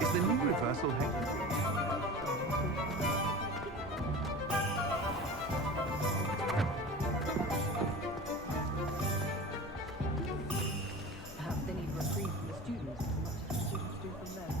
Is the new reversal hanging? Perhaps they need reprieve from the students as much as the students do from them.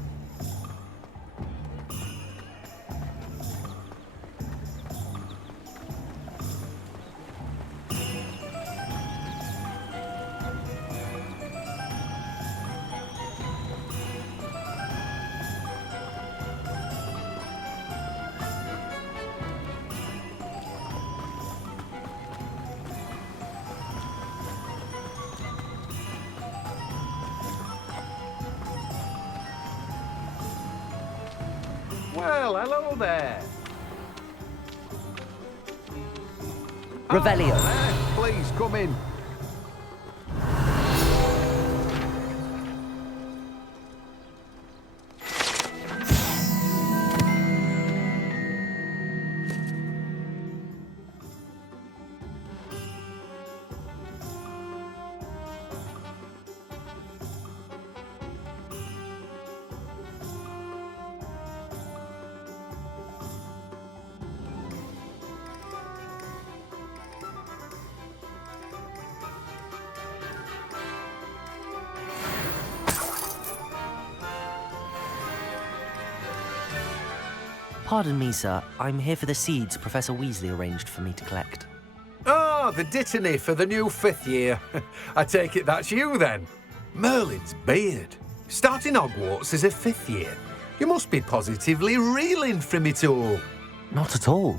Well, hello there. Revelio. Please come in. Pardon me, sir. I'm here for the seeds Professor Weasley arranged for me to collect. Oh, the dittany for the new 5th year. I take it that's you then. Merlin's beard. Starting Hogwarts as a 5th year. You must be positively reeling from it all. Not at all.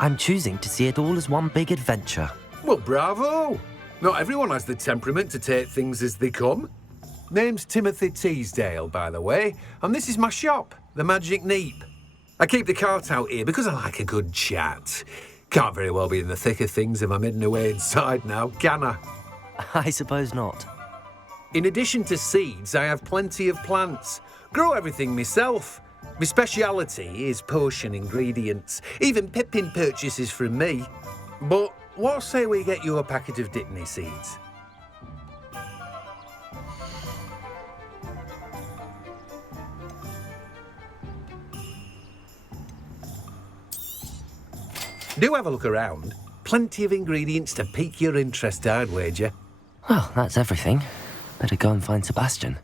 I'm choosing to see it all as one big adventure. Well, bravo. Not everyone has the temperament to take things as they come. Name's Timothy Teasdale, by the way, and this is my shop, the Magic Neep. I keep the cart out here because I like a good chat. Can't very well be in the thick of things if I'm hidden away inside now, can I? I suppose not. In addition to seeds, I have plenty of plants. Grow everything myself. My speciality is potion ingredients. Even Pippin purchases from me. But what say we get you a packet of Dittany seeds? Do have a look around. Plenty of ingredients to pique your interest, I'd wager. Well, that's everything. Better go and find Sebastian.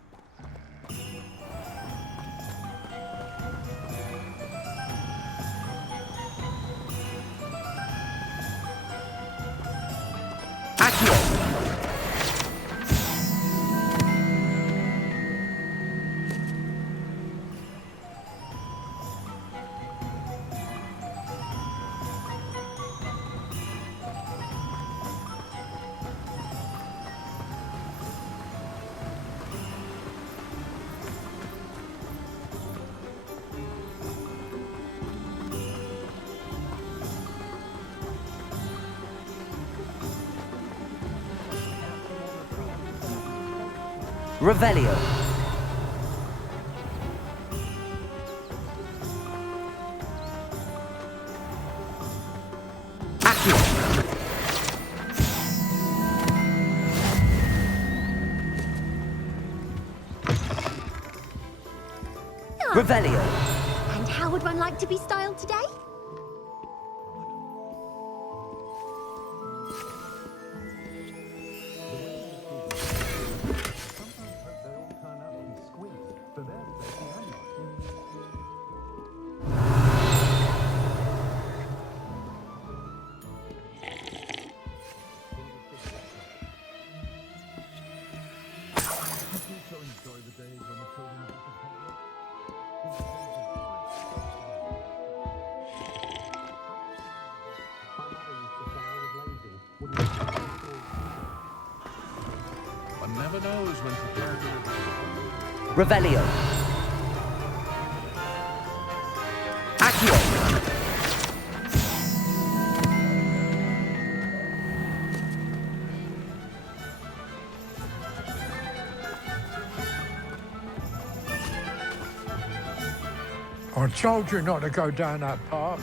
Revelio. Revelio. And how would one like to be styled today? One never knows when to turn. Revelio. Accio. I told you not to go down that path.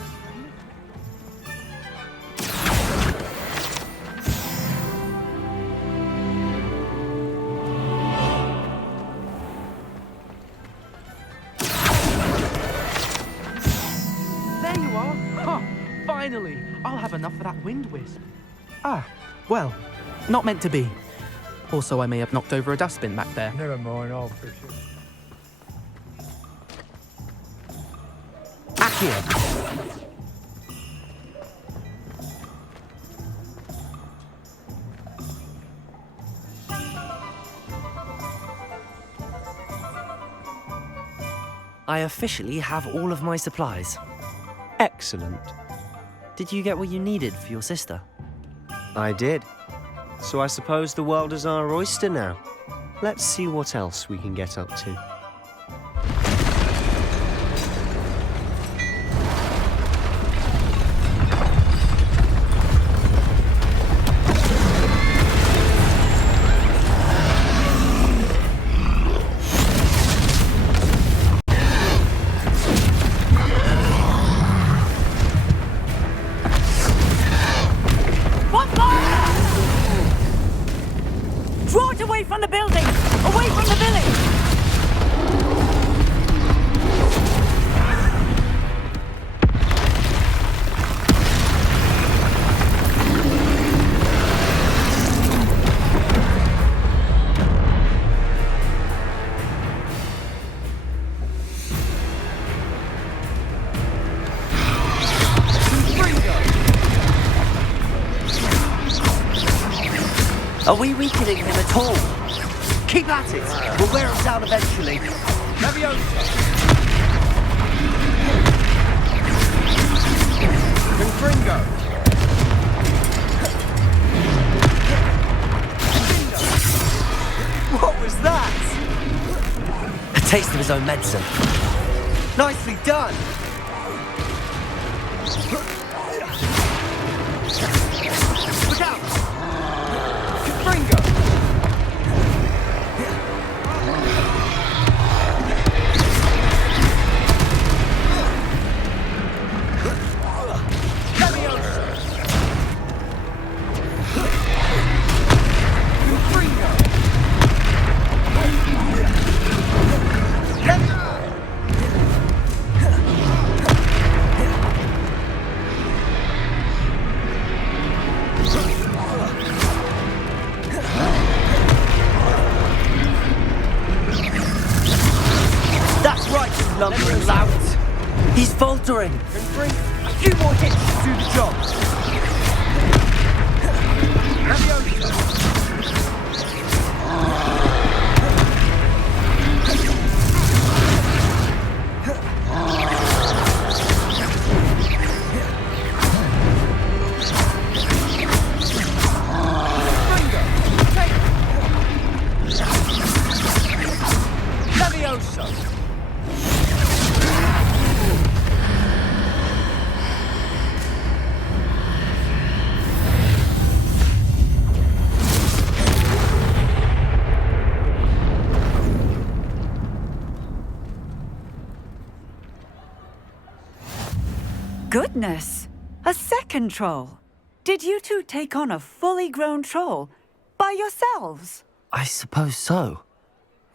enough for that wind wisp. Ah, well, not meant to be. Also, I may have knocked over a dustbin back there. Never mind, I'll fix it. Accio! I officially have all of my supplies. Excellent. Did you get what you needed for your sister? I did. So I suppose the world is our oyster now. Let's see what else we can get up to. Draw it away from the building! Away from the village! Are we weakening him at all? Keep at it! We'll wear him down eventually. Leviosa! Confringo! What was that? A taste of his own medicine. Nicely done! Look out! Confringo! That's right, you lumbering lout! He's faltering! A few more hits to do the job! Goodness! A second troll! Did you two take on a fully grown troll by yourselves? I suppose so.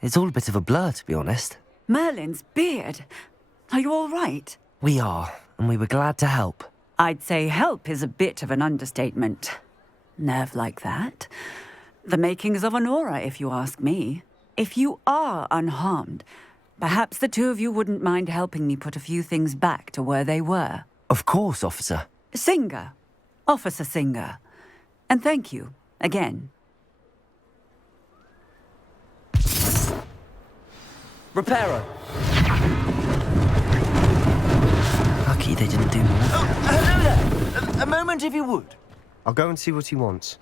It's all a bit of a blur, to be honest. Merlin's beard. Are you all right? We are, and we were glad to help. I'd say help is a bit of an understatement. Nerve like that. The makings of an aura, if you ask me. If you are unharmed, perhaps the two of you wouldn't mind helping me put a few things back to where they were. Of course, officer. Singer. Officer Singer. And thank you, again. Reparo! Lucky they didn't do more. Hello there! A moment if you would. I'll go and see what he wants.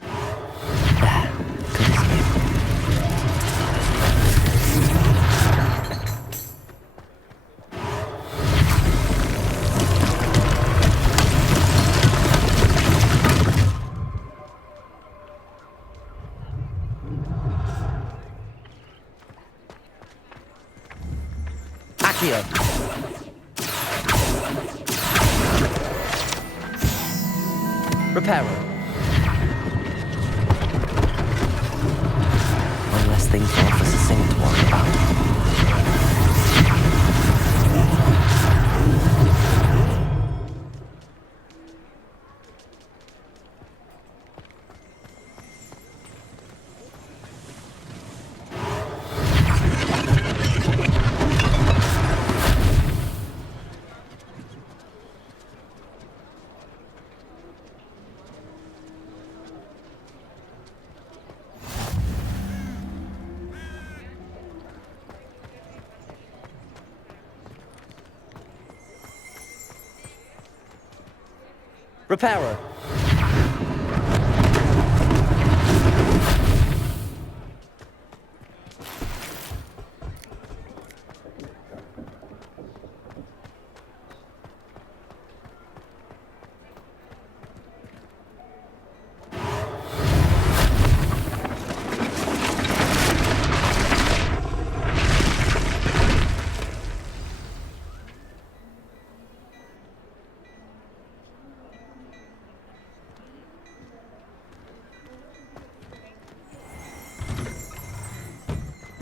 There. Good as new. Accio. Reparo. One less thing for Officer Singh to worry about. Reparo.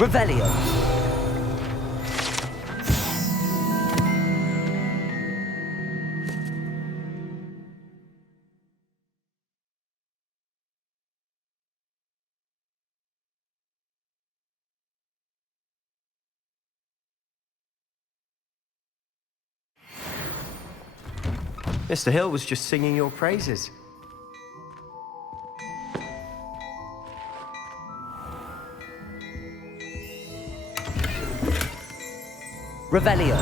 Revelio. Mr. Hill was just singing your praises. Revelio.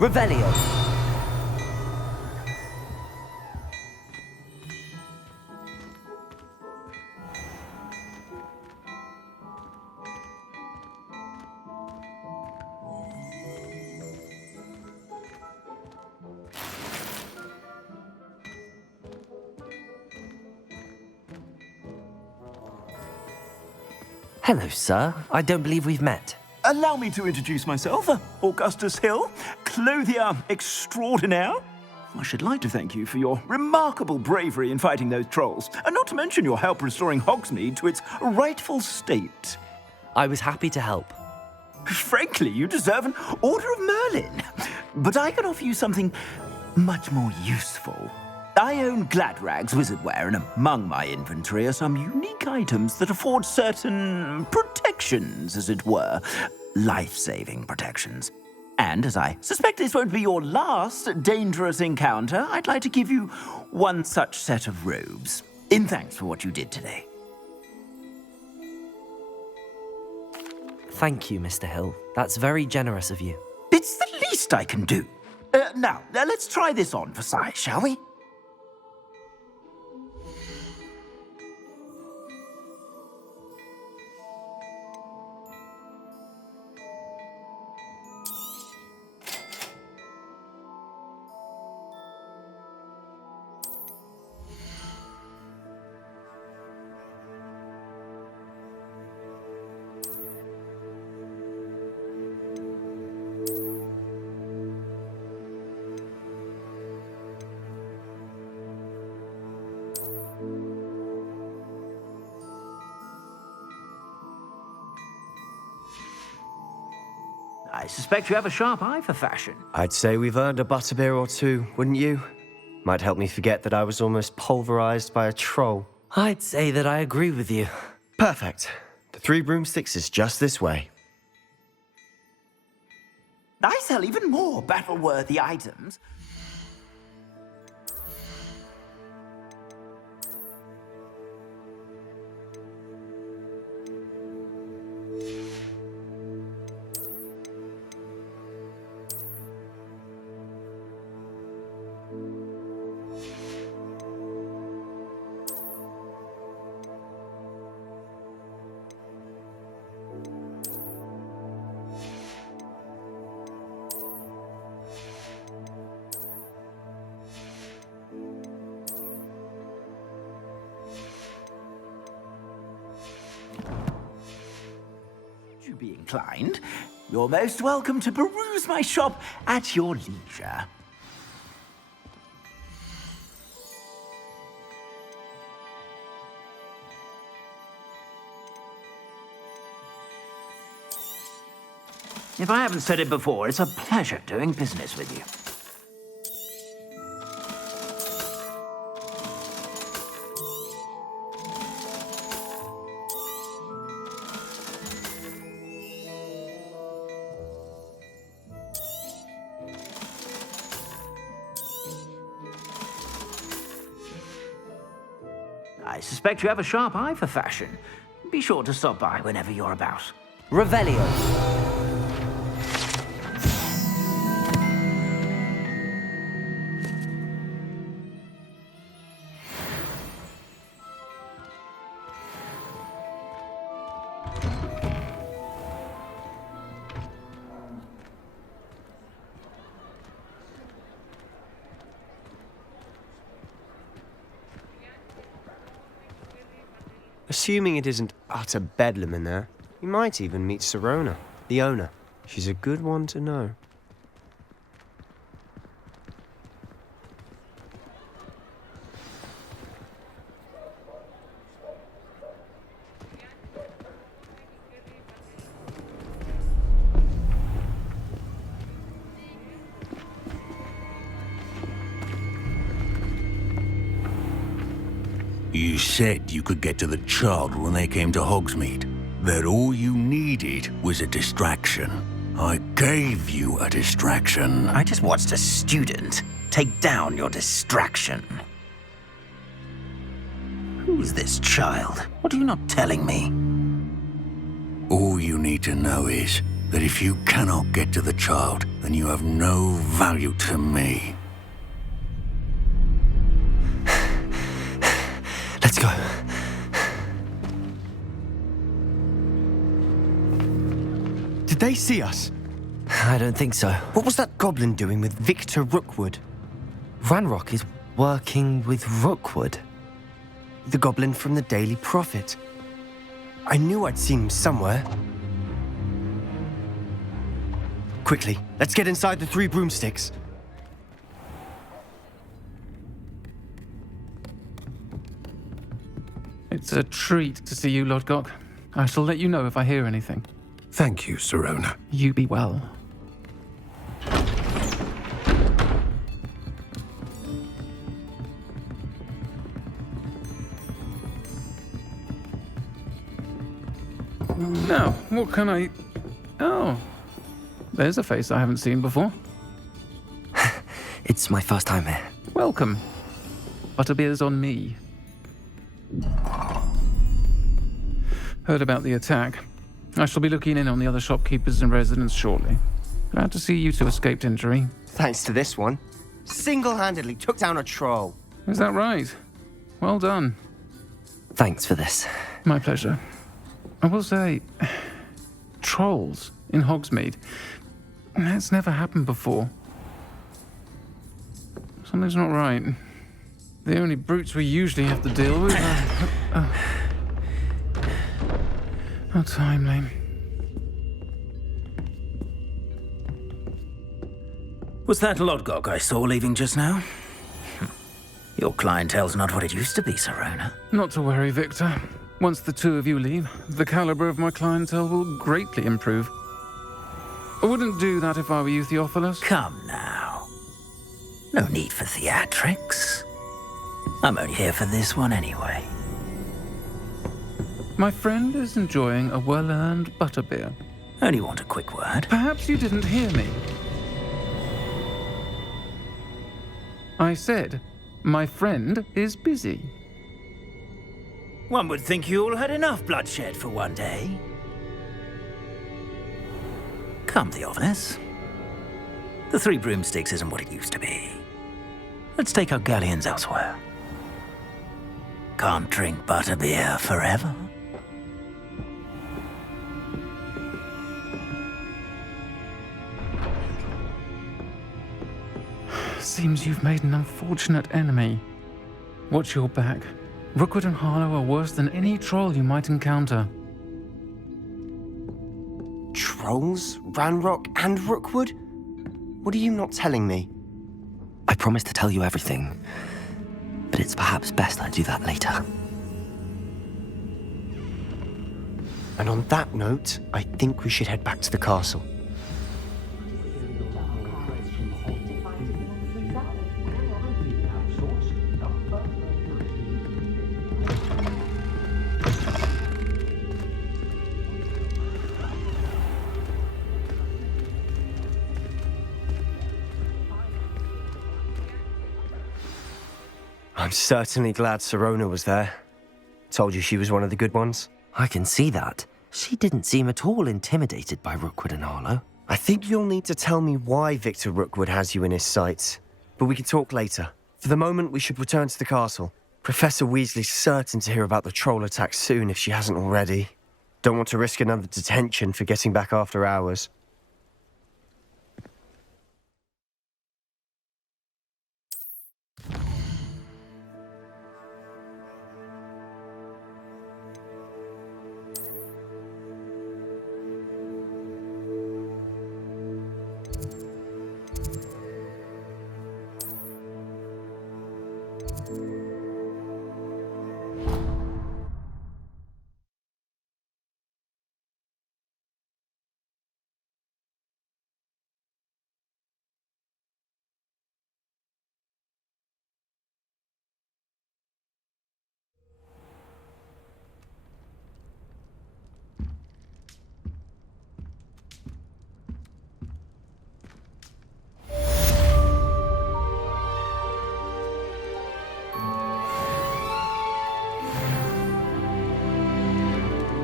Revelio. Hello, sir. I don't believe we've met. Allow me to introduce myself, Augustus Hill, clothier extraordinaire. I should like to thank you for your remarkable bravery in fighting those trolls, and not to mention your help restoring Hogsmeade to its rightful state. I was happy to help. Frankly, you deserve an Order of Merlin. But I can offer you something much more useful. I own Gladrag's wizardware, and among my inventory are some unique items that afford certain protections, as it were. Life-saving protections. And as I suspect this won't be your last dangerous encounter, I'd like to give you one such set of robes, in thanks for what you did today. Thank you, Mr. Hill. That's very generous of you. It's the least I can do. Now, let's try this on for size, shall we? I suspect you have a sharp eye for fashion. I'd say we've earned a butterbeer or two, wouldn't you? Might help me forget that I was almost pulverized by a troll. I'd say that I agree with you. Perfect. The Three Broomsticks is just this way. I sell even more battle-worthy items. You be inclined, you're most welcome to peruse my shop at your leisure. If I haven't said it before, it's a pleasure doing business with you. I suspect you have a sharp eye for fashion. Be sure to stop by whenever you're about. Revelio. Assuming it isn't utter bedlam in there, you might even meet Sirona, the owner. She's a good one to know. You said you could get to the child when they came to Hogsmeade. That all you needed was a distraction. I gave you a distraction. I just watched a student take down your distraction. Who's this child? What are you not telling me? All you need to know is that if you cannot get to the child, then you have no value to me. Let's go. Did they see us? I don't think so. What was that goblin doing with Victor Rookwood? Ranrock is working with Rookwood. The goblin from the Daily Prophet. I knew I'd seen him somewhere. Quickly, let's get inside the Three Broomsticks. It's a treat to see you, Lodgok. I shall let you know if I hear anything. Thank you, Sirona. You be well. Now, what can I... Oh, there's a face I haven't seen before. It's my first time here. Welcome. Butterbeer's on me. Heard about the attack. I shall be looking in on the other shopkeepers and residents shortly. Glad to see you two escaped injury. Thanks to this one. Single-handedly took down a troll. Is that right? Well done. Thanks for this. My pleasure. I will say, trolls in Hogsmeade. That's never happened before. Something's not right. The only brutes we usually have to deal with are... How timely. Was that Lodgok I saw leaving just now? Your clientele's not what it used to be, Sirona. Not to worry, Victor. Once the two of you leave, the caliber of my clientele will greatly improve. I wouldn't do that if I were you, Theophilus. Come now. No need for theatrics. I'm only here for this one anyway. My friend is enjoying a well-earned butterbeer. Only want a quick word. Perhaps you didn't hear me. I said, my friend is busy. One would think you all had enough bloodshed for one day. Come, Theophilus. The Three Broomsticks isn't what it used to be. Let's take our galleons elsewhere. Can't drink butterbeer forever. Seems you've made an unfortunate enemy. Watch your back. Rookwood and Harlow are worse than any troll you might encounter. Trolls? Ranrock and Rookwood? What are you not telling me? I promised to tell you everything, but it's perhaps best I do that later. And on that note, I think we should head back to the castle. I'm certainly glad Sirona was there. Told you she was one of the good ones. I can see that. She didn't seem at all intimidated by Rookwood and Harlow. I think you'll need to tell me why Victor Rookwood has you in his sights. But we can talk later. For the moment, we should return to the castle. Professor Weasley's certain to hear about the troll attack soon if she hasn't already. Don't want to risk another detention for getting back after hours.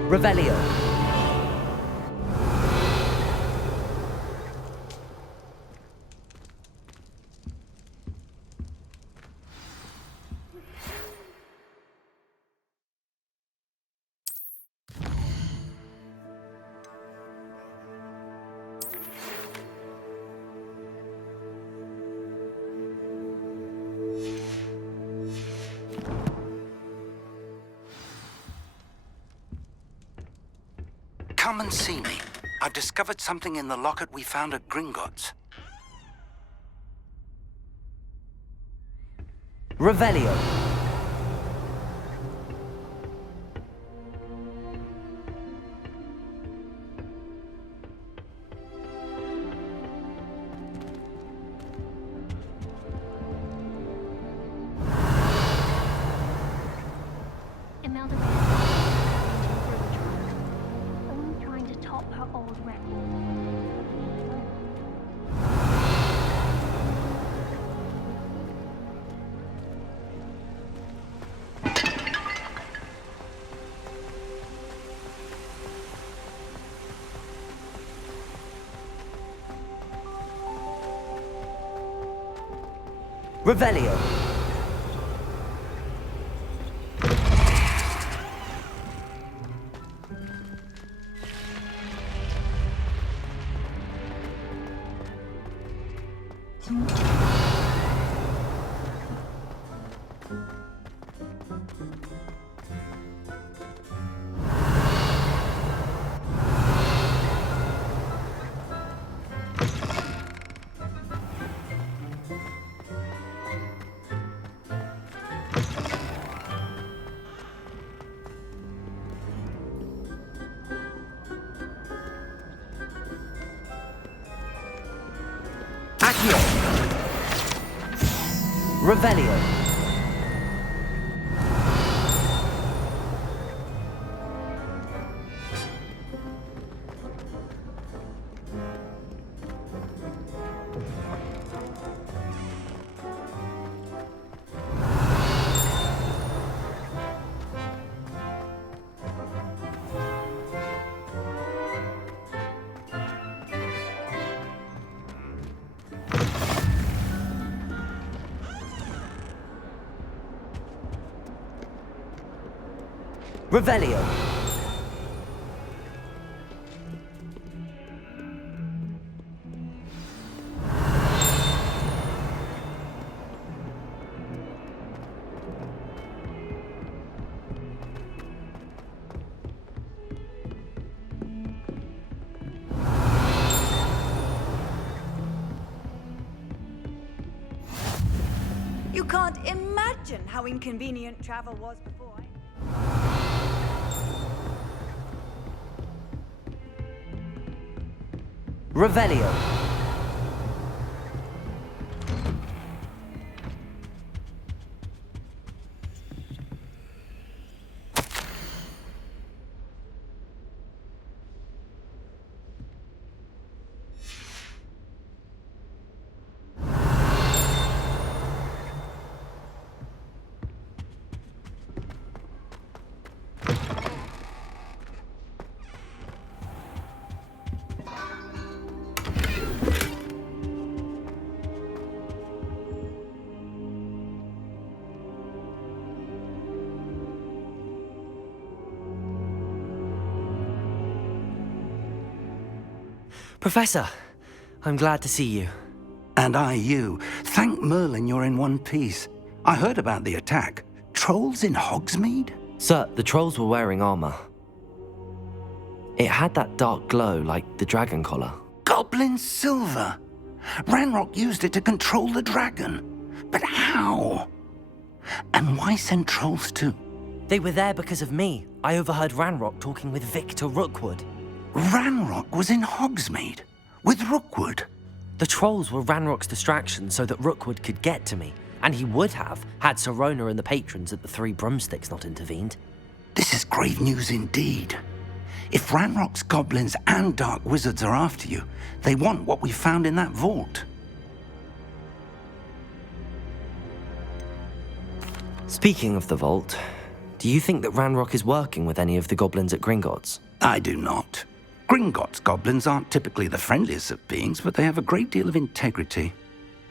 Revelio. Come and see me. I've discovered something in the locket we found at Gringotts. Revelio. Imelda only trying to top her old record. Revelio. Revelio. Revelio. You can't imagine how inconvenient travel was before. Revelio. Professor, I'm glad to see you. And I you. Thank Merlin you're in one piece. I heard about the attack. Trolls in Hogsmeade? Sir, the trolls were wearing armor. It had that dark glow like the dragon collar. Goblin silver! Ranrock used it to control the dragon. But how? And why send trolls too? They were there because of me. I overheard Ranrock talking with Victor Rookwood. Ranrock was in Hogsmeade? With Rookwood? The trolls were Ranrock's distraction so that Rookwood could get to me. And he would have, had Sirona and the patrons at the Three Broomsticks not intervened. This is grave news indeed. If Ranrock's goblins and dark wizards are after you, they want what we found in that vault. Speaking of the vault, do you think that Ranrock is working with any of the goblins at Gringotts? I do not. Gringotts goblins aren't typically the friendliest of beings, but they have a great deal of integrity.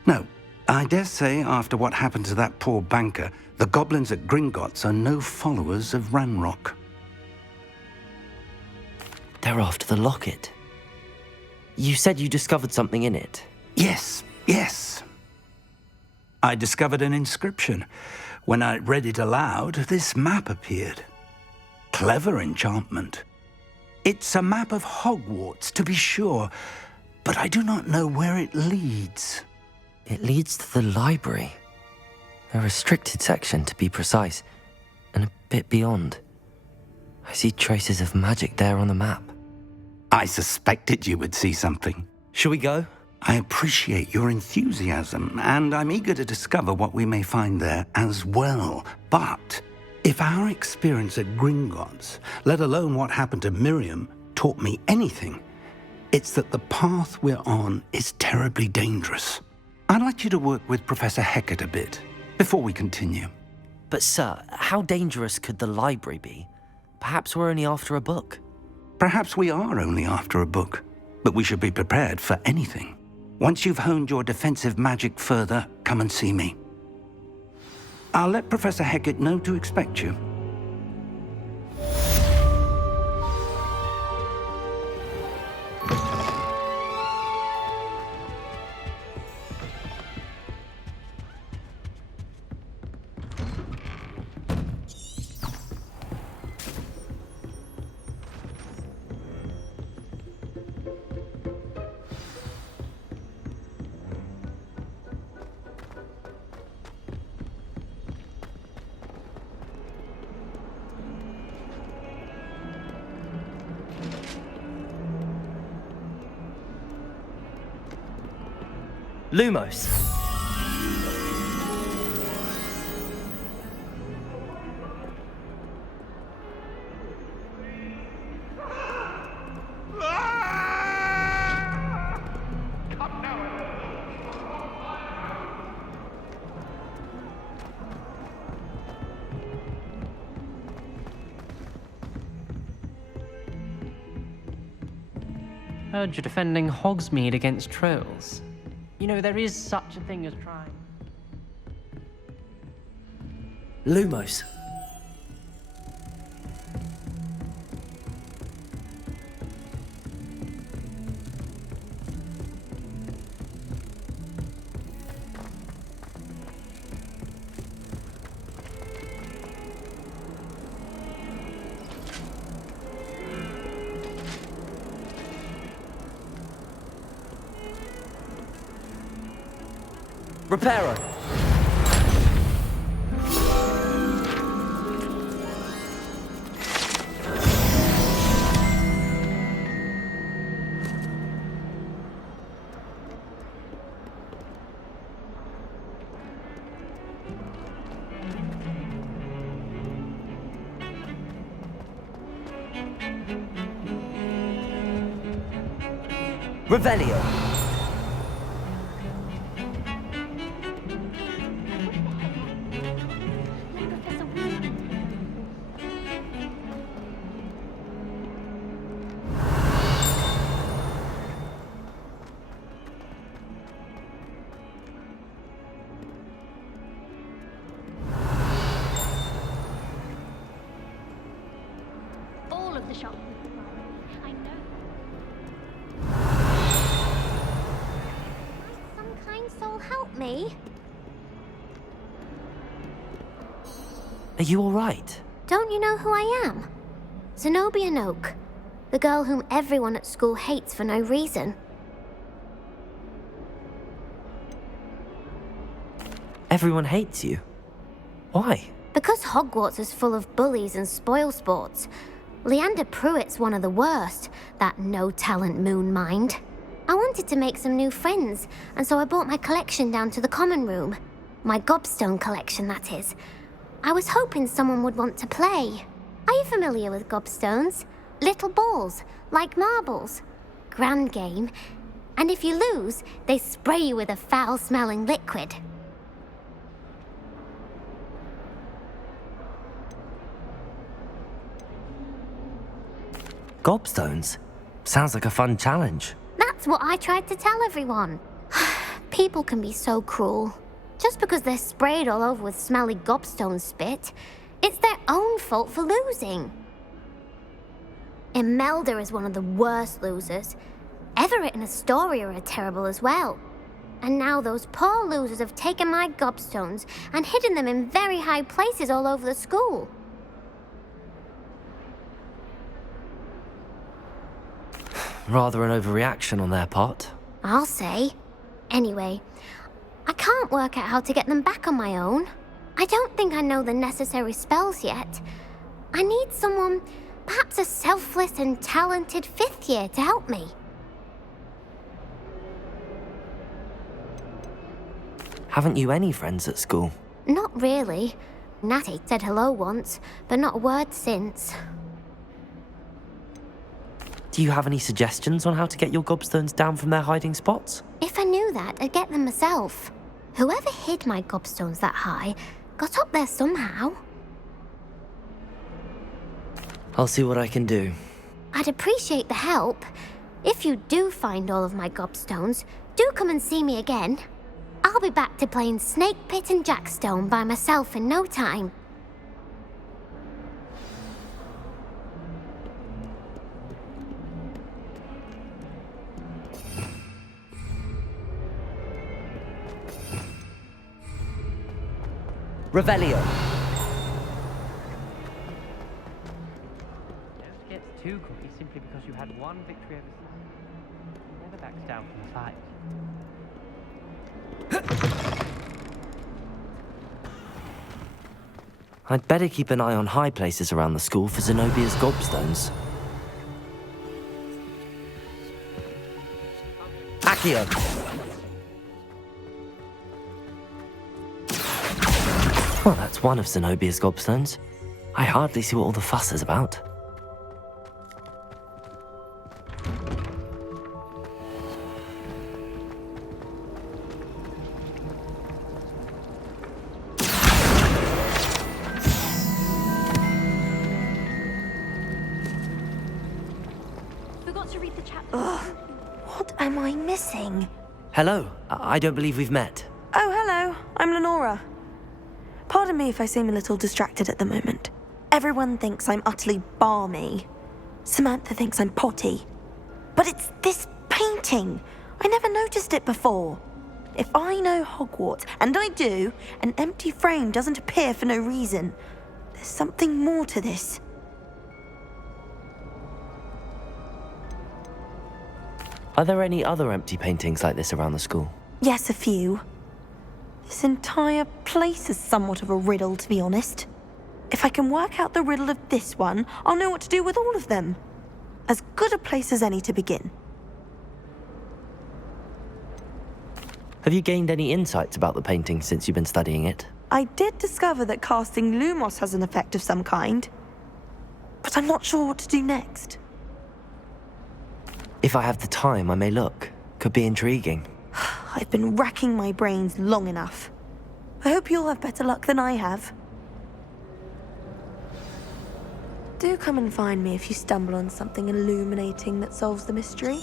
No, I dare say after what happened to that poor banker, the goblins at Gringotts are no followers of Ranrock. They're after the locket. You said you discovered something in it. Yes. I discovered an inscription. When I read it aloud, this map appeared. Clever enchantment. It's a map of Hogwarts, to be sure, but I do not know where it leads. It leads to the library. A restricted section, to be precise, and a bit beyond. I see traces of magic there on the map. I suspected you would see something. Shall we go? I appreciate your enthusiasm, and I'm eager to discover what we may find there as well. But if our experience at Gringotts, let alone what happened to Miriam, taught me anything, it's that the path we're on is terribly dangerous. I'd like you to work with Professor Hecat a bit before we continue. But sir, how dangerous could the library be? Perhaps we're only after a book. Perhaps we are only after a book, but we should be prepared for anything. Once you've honed your defensive magic further, come and see me. I'll let Professor Hecat know to expect you. Lumos. Heard you're defending Hogsmeade against trolls. You know, there is such a thing as trying. Lumos. Reparo. Revelio. All of the shops. I know. Some kind soul help me. Are you alright? Don't you know who I am? Zenobia Noak, the girl whom everyone at school hates for no reason. Everyone hates you. Why? Because Hogwarts is full of bullies and spoilsports. Leander Pruitt's one of the worst, that no-talent moon mind. I wanted to make some new friends, and so I brought my collection down to the common room. My gobstone collection, that is. I was hoping someone would want to play. Are you familiar with gobstones? Little balls, like marbles. Grand game. And if you lose, they spray you with a foul-smelling liquid. Gobstones? Sounds like a fun challenge. That's what I tried to tell everyone. People can be so cruel. Just because they're sprayed all over with smelly gobstone spit, it's their own fault for losing. Imelda is one of the worst losers. Everett and Astoria are terrible as well. And now those poor losers have taken my gobstones and hidden them in very high places all over the school. Rather an overreaction on their part. I'll say. Anyway, I can't work out how to get them back on my own. I don't think I know the necessary spells yet. I need someone, perhaps a selfless and talented fifth year to help me. Haven't you any friends at school? Not really. Natty said hello once, but not a word since. Do you have any suggestions on how to get your gobstones down from their hiding spots? If I knew that, I'd get them myself. Whoever hid my gobstones that high got up there somehow. I'll see what I can do. I'd appreciate the help. If you do find all of my gobstones, do come and see me again. I'll be back to playing Snake Pit and Jackstone by myself in no time. Revelio. Don't get too cocky simply because you had one victory over Slytherin. Never backs down from the fight. I'd better keep an eye on high places around the school for Zenobia's gobstones. Accio! Well, that's one of Zenobia's gobstones. I hardly see what all the fuss is about. Forgot to read the chapter. Ugh, am I missing? Hello, I don't believe we've met. Oh, hello. I'm Lenora. Pardon me if I seem a little distracted at the moment. Everyone thinks I'm utterly balmy. Samantha thinks I'm potty. But it's this painting. I never noticed it before. If I know Hogwarts, and I do, an empty frame doesn't appear for no reason. There's something more to this. Are there any other empty paintings like this around the school? Yes, a few. This entire place is somewhat of a riddle, to be honest. If I can work out the riddle of this one, I'll know what to do with all of them. As good a place as any to begin. Have you gained any insights about the painting since you've been studying it? I did discover that casting Lumos has an effect of some kind, but I'm not sure what to do next. If I have the time, I may look. Could be intriguing. I've been racking my brains long enough. I hope you'll have better luck than I have. Do come and find me if you stumble on something illuminating that solves the mystery.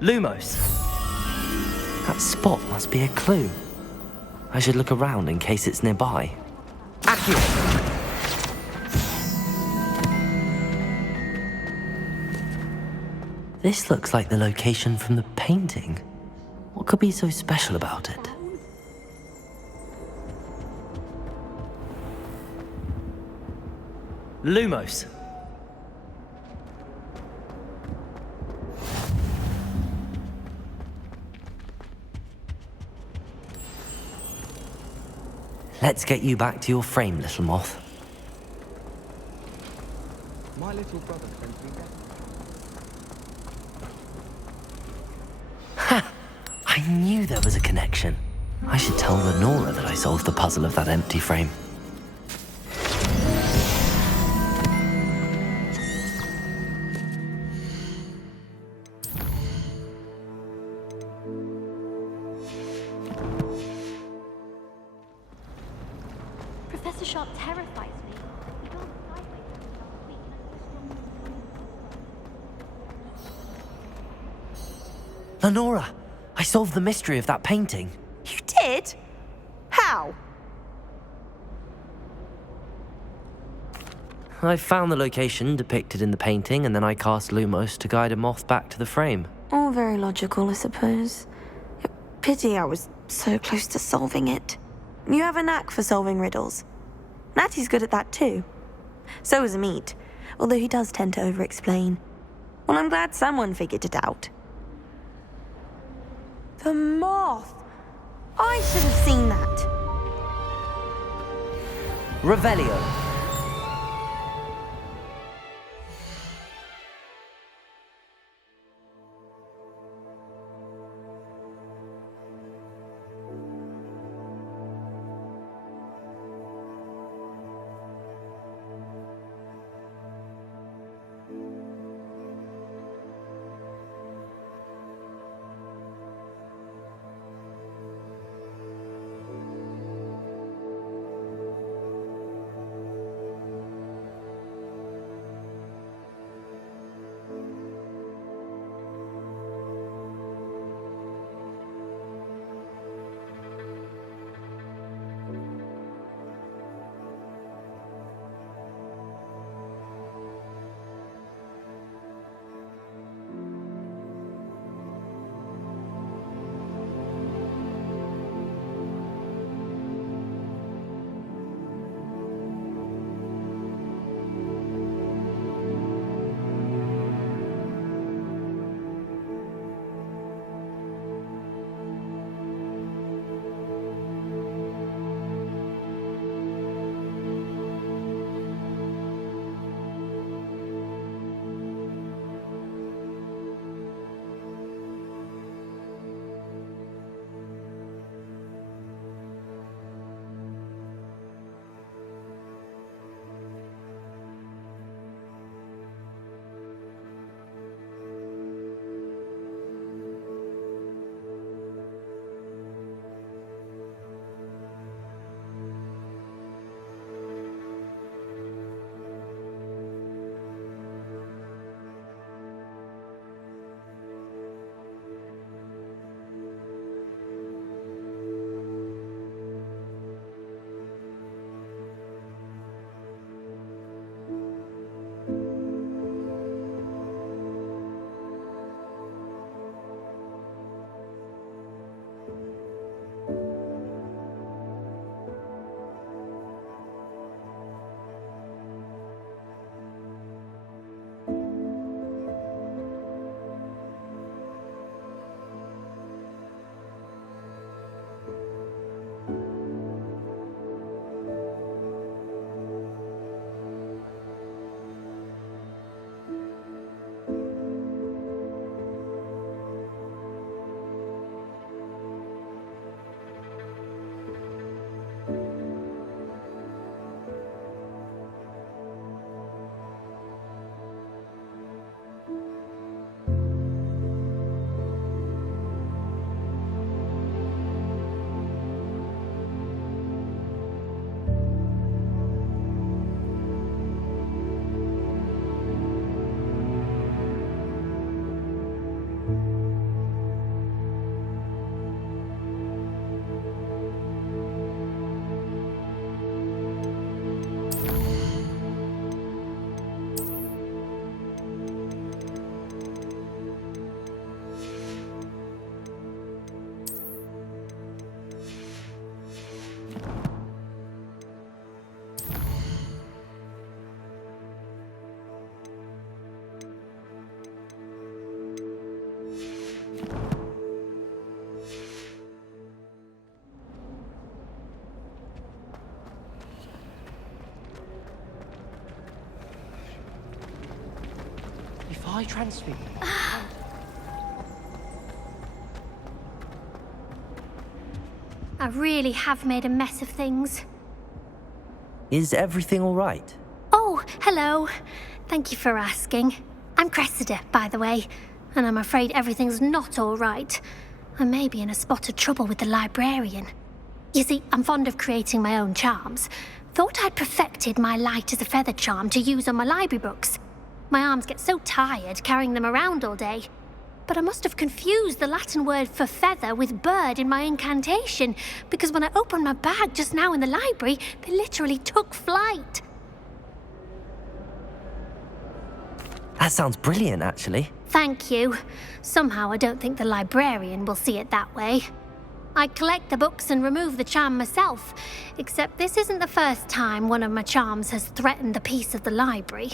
Lumos! That spot must be a clue. I should look around in case it's nearby. Accio! This looks like the location from the painting. What could be so special about it? Lumos! Let's get you back to your frame, little moth. My little brother sent me that. Ha! I knew there was a connection. I should tell Lenora that I solved the puzzle of that empty frame. Professor Sharp terrifies me. He goes sideways and weak and Lenora! I solved the mystery of that painting. You did? How? I found the location depicted in the painting, and then I cast Lumos to guide a moth back to the frame. All very logical, I suppose. Pity I was so close to solving it. You have a knack for solving riddles. Natty's good at that too. So is Amit, although he does tend to over-explain. Well, I'm glad someone figured it out. The moth! I should have seen that. Revelio. I transfigured? I really have made a mess of things. Is everything all right? Oh, hello. Thank you for asking. I'm Cressida, by the way, and I'm afraid everything's not all right. I may be in a spot of trouble with the librarian. You see, I'm fond of creating my own charms. Thought I'd perfected my light as a feather charm to use on my library books. My arms get so tired carrying them around all day. But I must have confused the Latin word for feather with bird in my incantation, because when I opened my bag just now in the library, they literally took flight. That sounds brilliant, actually. Thank you. Somehow I don't think the librarian will see it that way. I collect the books and remove the charm myself, except this isn't the first time one of my charms has threatened the peace of the library.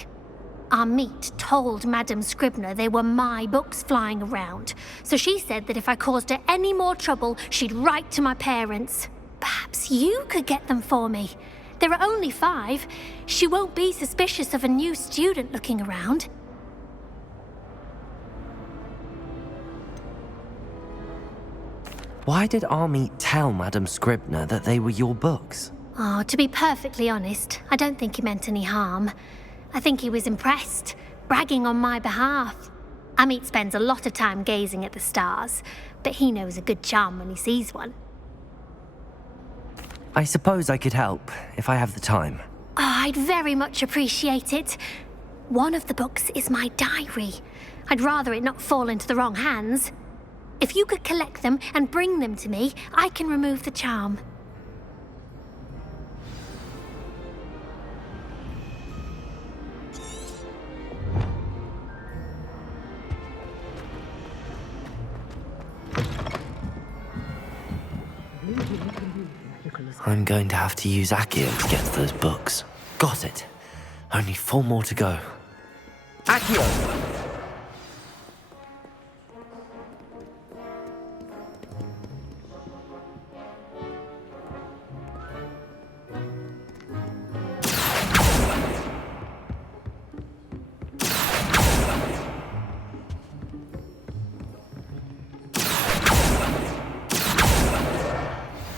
Our meet told Madame Scribner they were my books flying around, so she said that if I caused her any more trouble, she'd write to my parents. Perhaps you could get them for me. There are only 5. She won't be suspicious of a new student looking around. Why did Army tell Madame Scribner that they were your books? Oh, to be perfectly honest, I don't think he meant any harm. I think he was impressed, bragging on my behalf. Amit spends a lot of time gazing at the stars, but he knows a good charm when he sees one. I suppose I could help, if I have the time. Oh, I'd very much appreciate it. One of the books is my diary. I'd rather it not fall into the wrong hands. If you could collect them and bring them to me, I can remove the charm. I'm going to have to use Accio to get to those books. Got it. Only 4 more to go. Accio!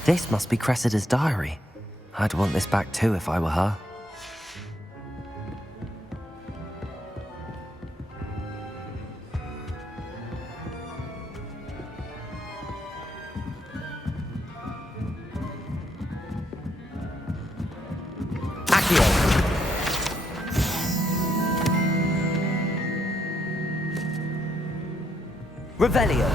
This must be Cressida's diary. I'd want this back too if I were her. Accio! Revelio!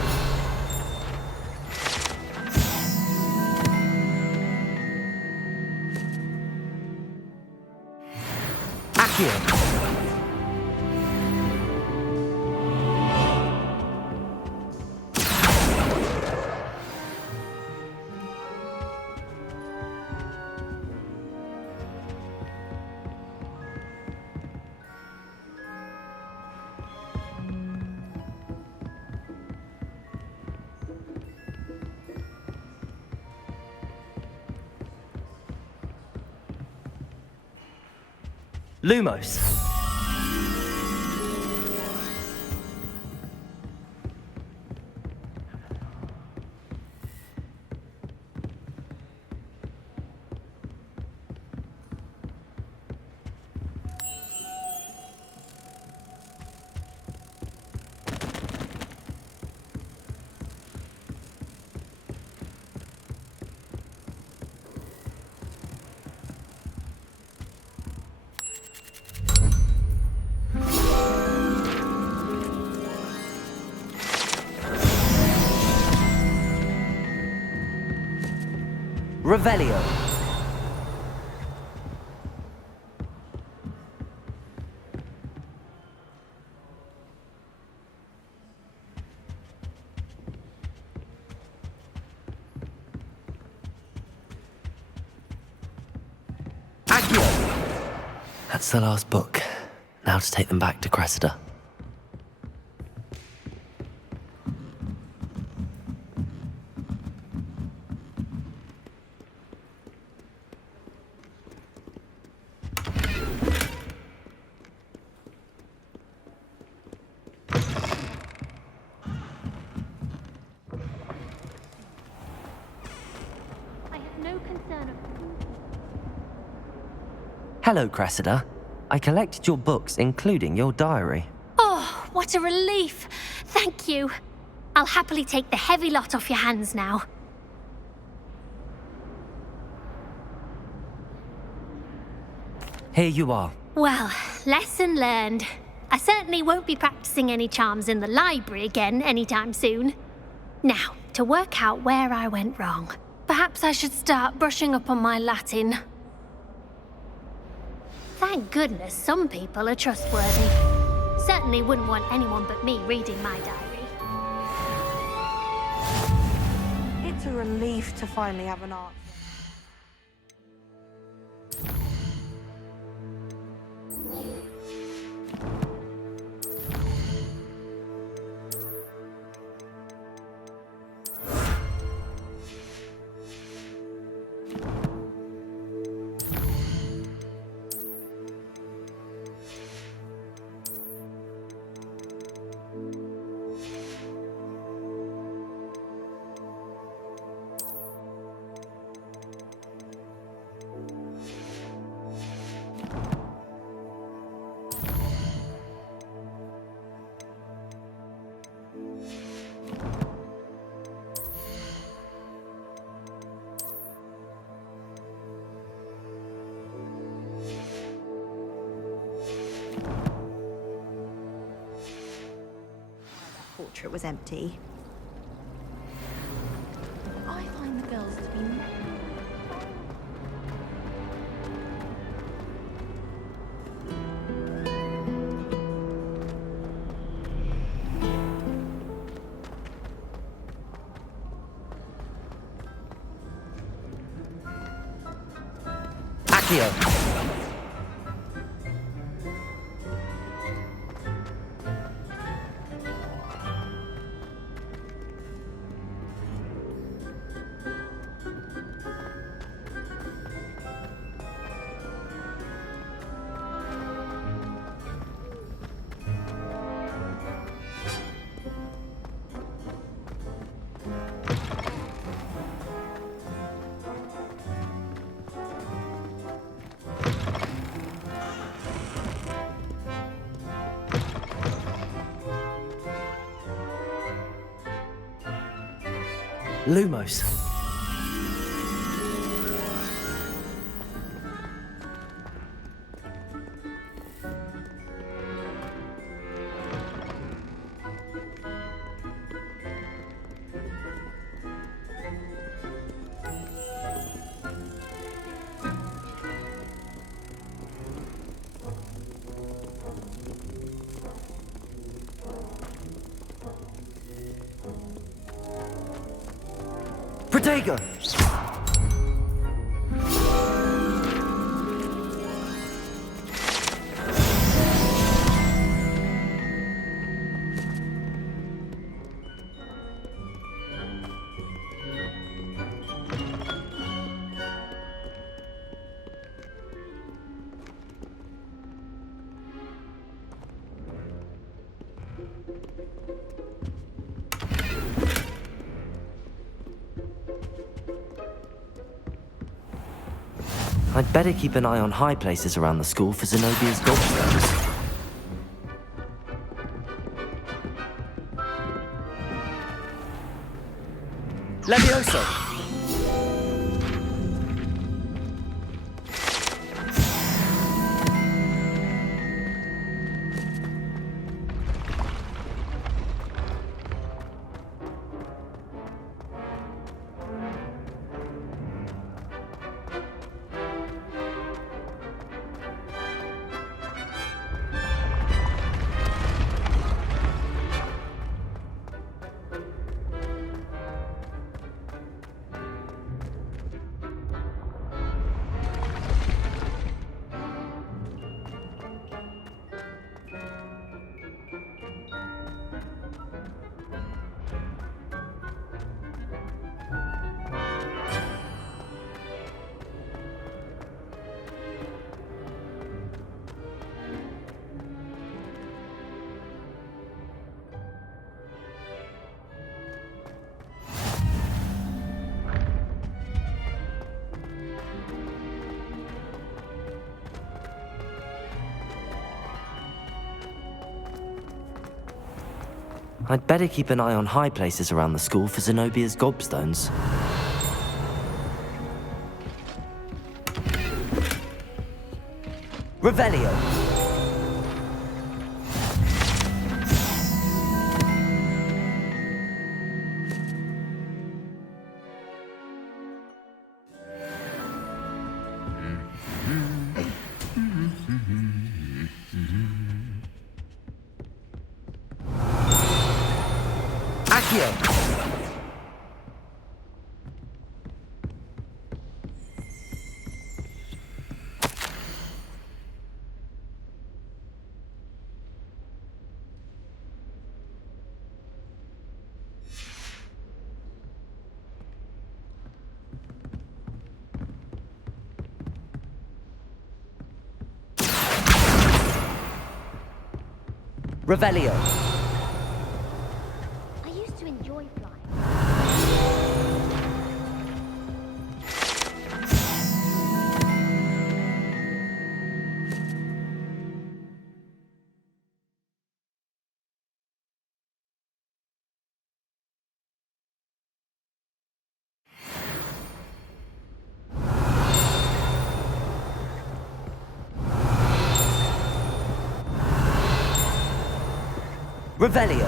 Lumos. Revelio. Accio! That's the last book. Now to take them back to Cressida. no concern of... Hello, Cressida. I collected your books, including your diary. Oh, what a relief. Thank you. I'll happily take the heavy lot off your hands now. Here you are. Well, lesson learned. I certainly won't be practicing any charms in the library again anytime soon. Now, to work out where I went wrong. Perhaps I should start brushing up on my Latin. Thank goodness some people are trustworthy. Certainly wouldn't want anyone but me reading my diary. It's a relief to finally have an answer. Portrait was empty. I find the girls to be... Accio! Lumos. Protego! I'd better keep an eye on high places around the school for Zenobia's gobstones. Levioso! I'd better keep an eye on high places around the school for Zenobia's gobstones. Revelio! Revelio. I used to enjoy flying. Revelio.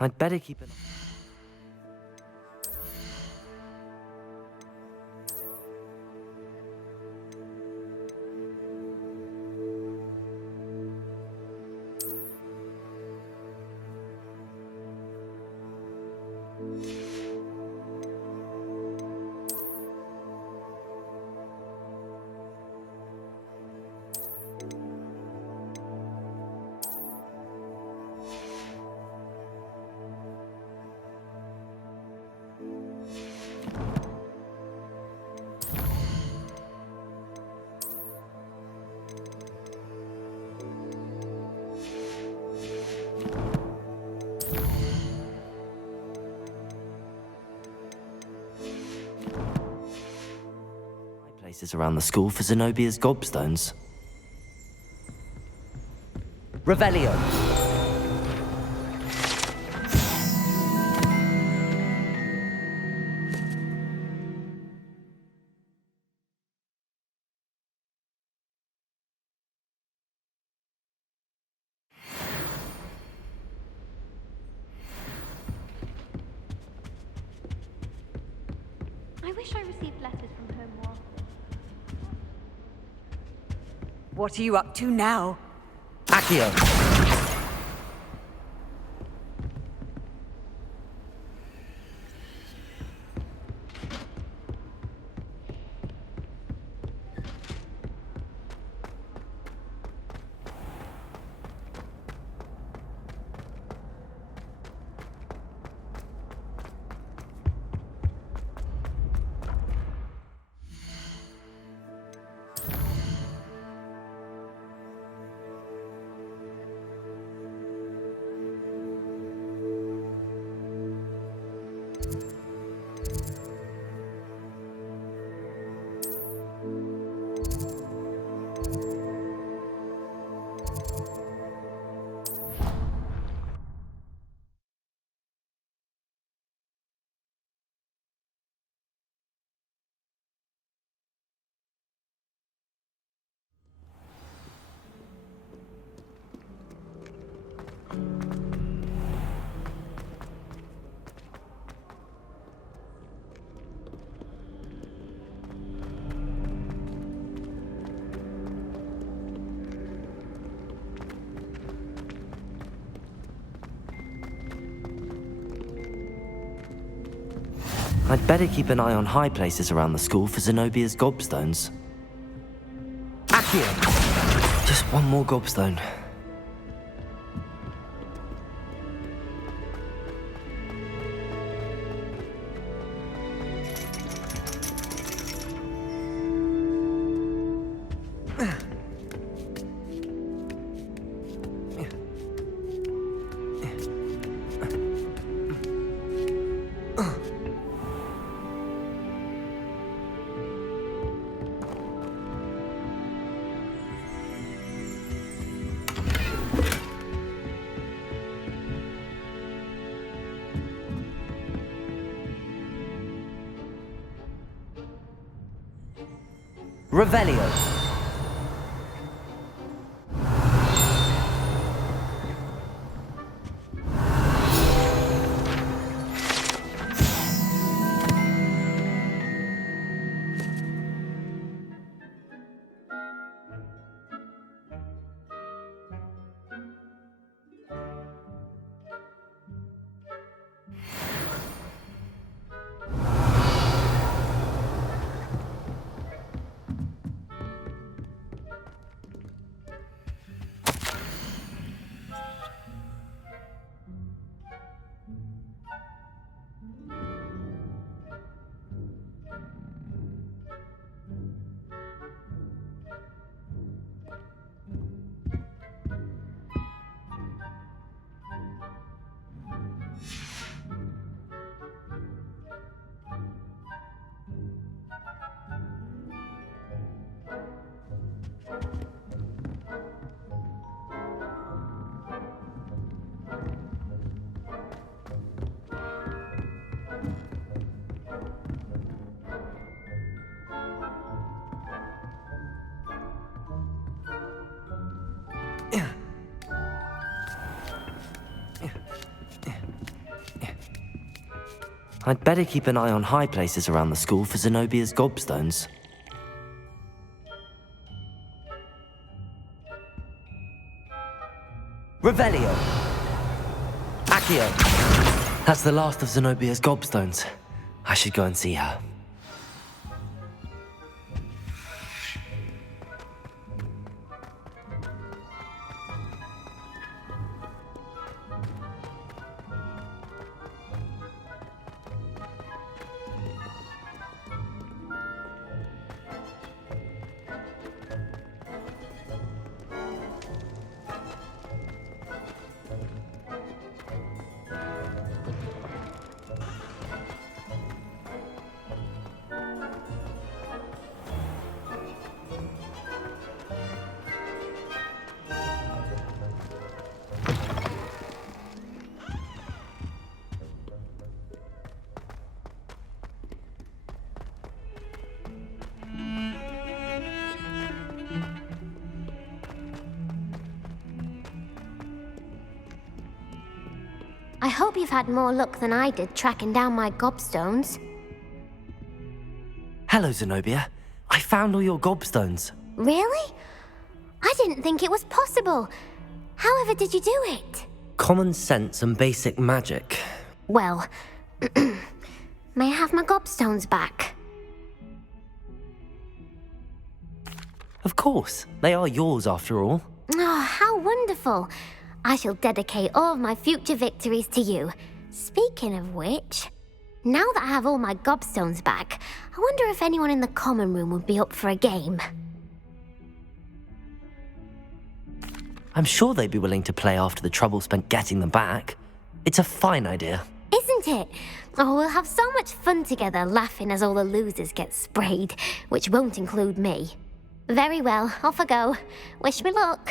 I'd better keep an eye. Places around the school for Zenobia's gobstones. Revelio. I wish I received letters from home more often. What are you up to now? Accio. I'd better keep an eye on high places around the school for Zenobia's gobstones. Accio! Just one more gobstone. Revelio. I'd better keep an eye on high places around the school for Zenobia's gobstones. Revelio! Accio! That's the last of Zenobia's gobstones. I should go and see her. I hope you've had more luck than I did tracking down my gobstones. Hello, Zenobia. I found all your gobstones. Really? I didn't think it was possible. However did you do it? Common sense and basic magic. Well, may I have my gobstones back? Of course. They are yours after all. Oh, how wonderful. I shall dedicate all of my future victories to you. Speaking of which, now that I have all my gobstones back, I wonder if anyone in the common room would be up for a game. I'm sure they'd be willing to play after the trouble spent getting them back. It's a fine idea. Isn't it? Oh, we'll have so much fun together laughing as all the losers get sprayed, which won't include me. Very well, off I go. Wish me luck.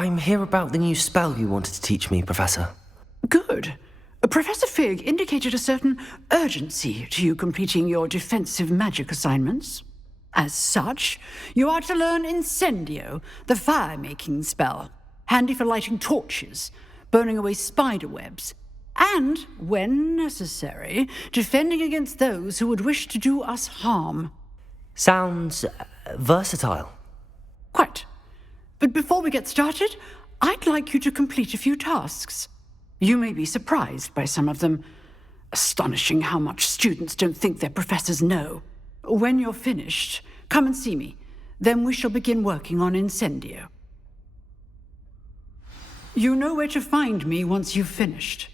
I'm here about the new spell you wanted to teach me, Professor. Good. Professor Fig indicated a certain urgency to you completing your defensive magic assignments. As such, you are to learn Incendio, the fire-making spell, handy for lighting torches, burning away spider webs, and, when necessary, defending against those who would wish to do us harm. Sounds versatile. Quite. But before we get started, I'd like you to complete a few tasks. You may be surprised by some of them. Astonishing how much students don't think their professors know. When you're finished, come and see me. Then we shall begin working on Incendio. You know where to find me once you've finished.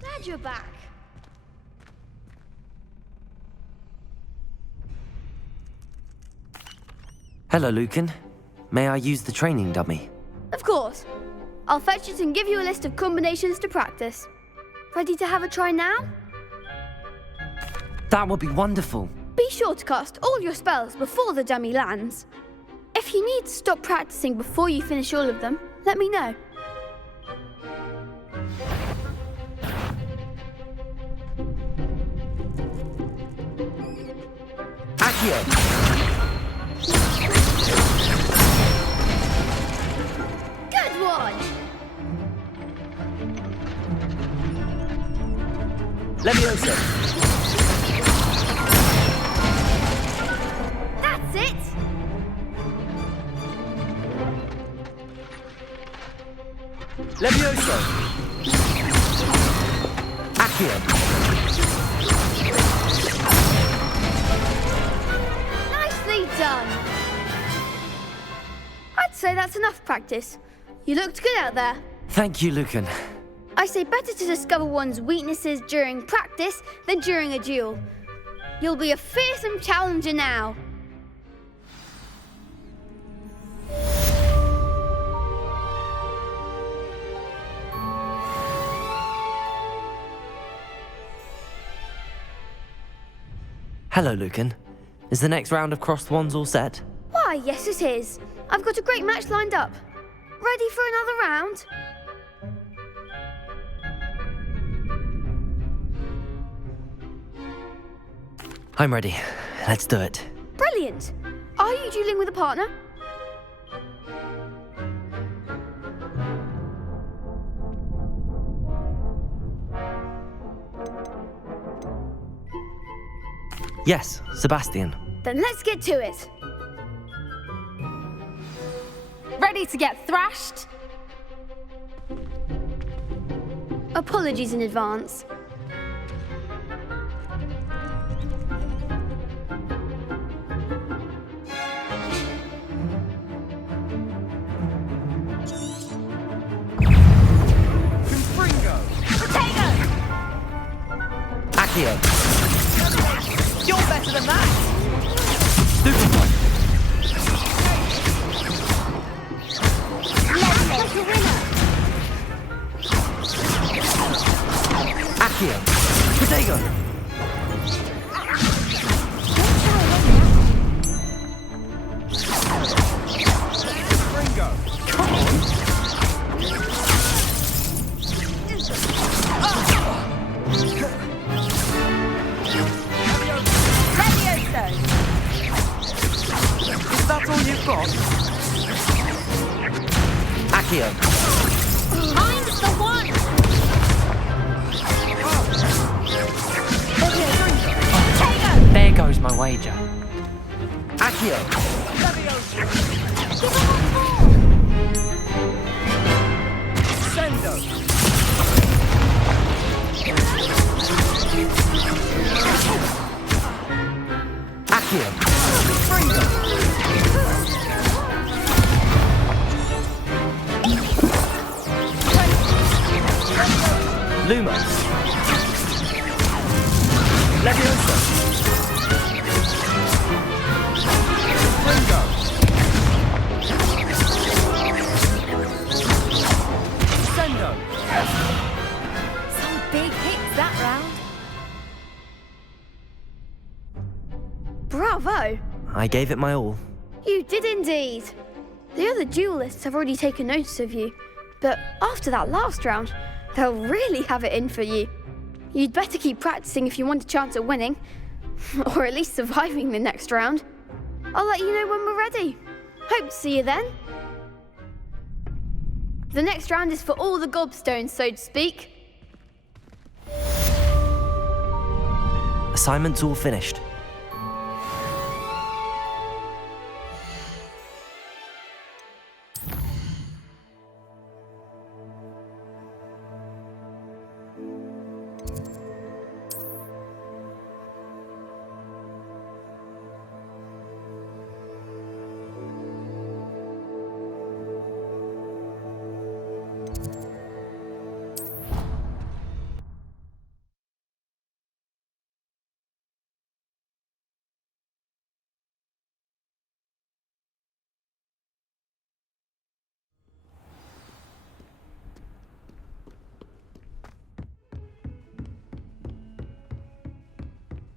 Glad you're back. Hello, Lucan. May I use the training dummy? Of course. I'll fetch it and give you a list of combinations to practice. Ready to have a try now? That would be wonderful. Be sure to cast all your spells before the dummy lands. If you need to stop practicing before you finish all of them, let me know. Good one! Leviosa. That's it! Leviosa. Accio. Nicely done! I'd say that's enough practice. You looked good out there. Thank you, Lucan. I say better to discover one's weaknesses during practice than during a duel. You'll be a fearsome challenger now. Hello, Lucan. Is the next round of crossed wands all set? Why, yes it is. I've got a great match lined up. Ready for another round? I'm ready. Let's do it. Brilliant. Are you dueling with a partner? Yes, Sebastian. Then let's get to it. Ready to get thrashed? Apologies in advance. Accio. You're better than that! Stupid. Accio. Protego. Come on! Is that all you've got? Accio. I'm the one! Here goes my wager. Accio! Sendo! Accio! Lumos! Leviosa! Ringo! Sendo! Some big hits that round. Bravo! I gave it my all. You did indeed. The other duelists have already taken notice of you, but after that last round, they'll really have it in for you. You'd better keep practicing if you want a chance at winning, or at least surviving the next round. I'll let you know when we're ready. Hope to see you then. The next round is for all the gobstones, so to speak. Assignment's all finished.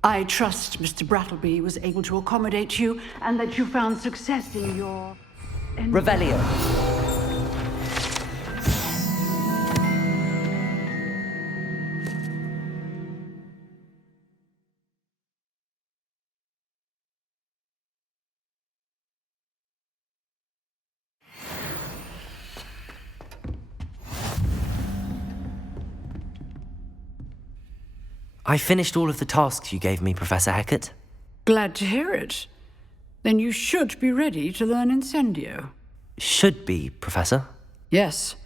I trust Mr. Brattleby was able to accommodate you and that you found success in your... Revelio. I finished all of the tasks you gave me, Professor Hecat. Glad to hear it. Then you should be ready to learn Incendio. Should be, Professor. Yes.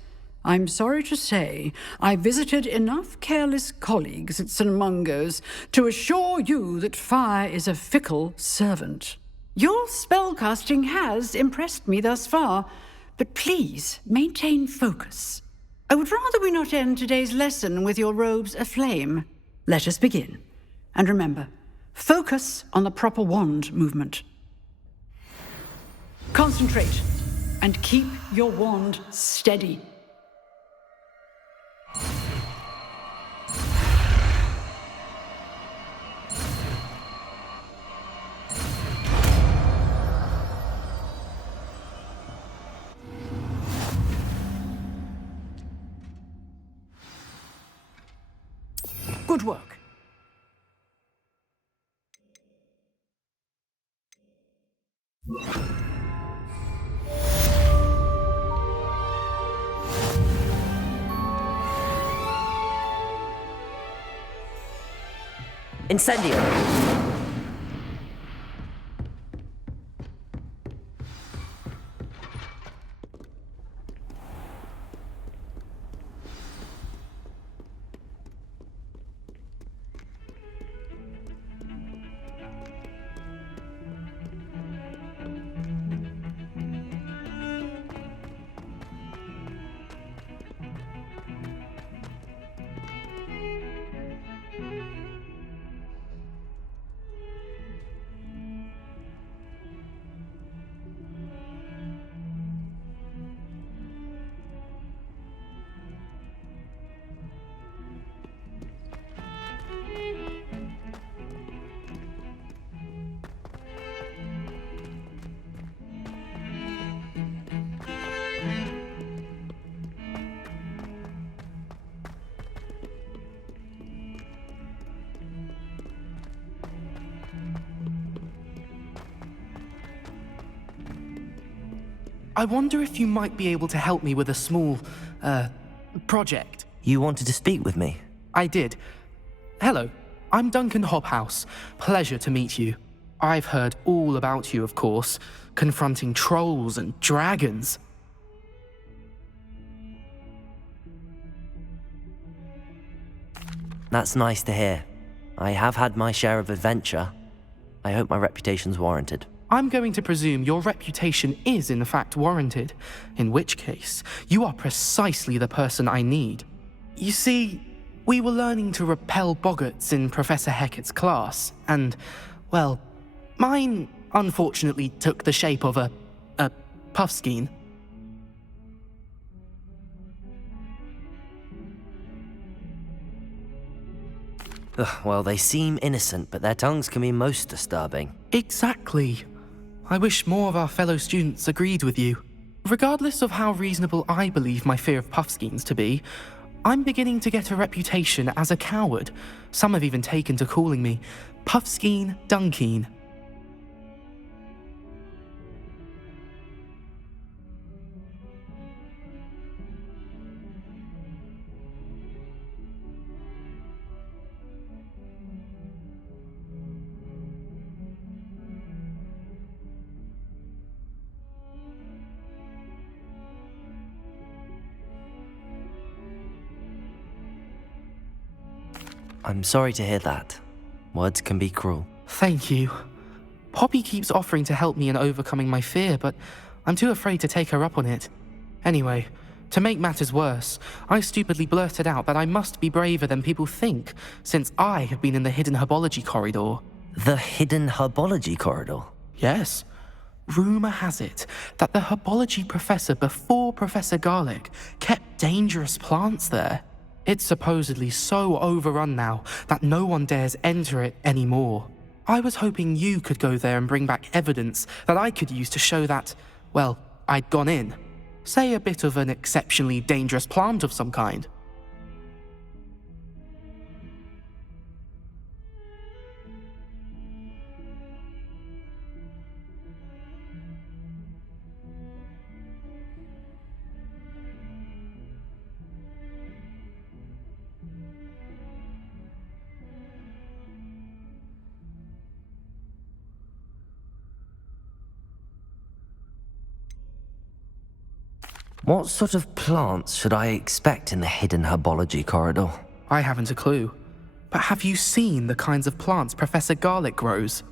I'm sorry to say, I visited enough careless colleagues at St. Mungo's to assure you that fire is a fickle servant. Your spellcasting has impressed me thus far, but please maintain focus. I would rather we not end today's lesson with your robes aflame. Let us begin. And remember, focus on the proper wand movement. Concentrate and keep your wand steady. Good work. Incendio. I wonder if you might be able to help me with a small, project. You wanted to speak with me? I did. Hello. I'm Duncan Hobhouse. Pleasure to meet you. I've heard all about you, of course, confronting trolls and dragons. That's nice to hear. I have had my share of adventure. I hope my reputation's warranted. I'm going to presume your reputation is in fact warranted, in which case, you are precisely the person I need. You see, we were learning to repel boggarts in Professor Hecat's class, and, well, mine unfortunately took the shape of a puffskein. Well, they seem innocent, but their tongues can be most disturbing. Exactly. I wish more of our fellow students agreed with you. Regardless of how reasonable I believe my fear of puffskeins to be, I'm beginning to get a reputation as a coward. Some have even taken to calling me Puffskeen Dunkeen. I'm sorry to hear that. Words can be cruel. Thank you. Poppy keeps offering to help me in overcoming my fear, but I'm too afraid to take her up on it. Anyway, to make matters worse, I stupidly blurted out that I must be braver than people think, since I have been in the hidden herbology corridor. The hidden herbology corridor? Yes. Rumour has it that the herbology professor before Professor Garlic kept dangerous plants there. It's supposedly so overrun now that no one dares enter it anymore. I was hoping you could go there and bring back evidence that I could use to show that, well, I'd gone in. Say a bit of an exceptionally dangerous plant of some kind. What sort of plants should I expect in the hidden herbology corridor? I haven't a clue. But have you seen the kinds of plants Professor Garlic grows?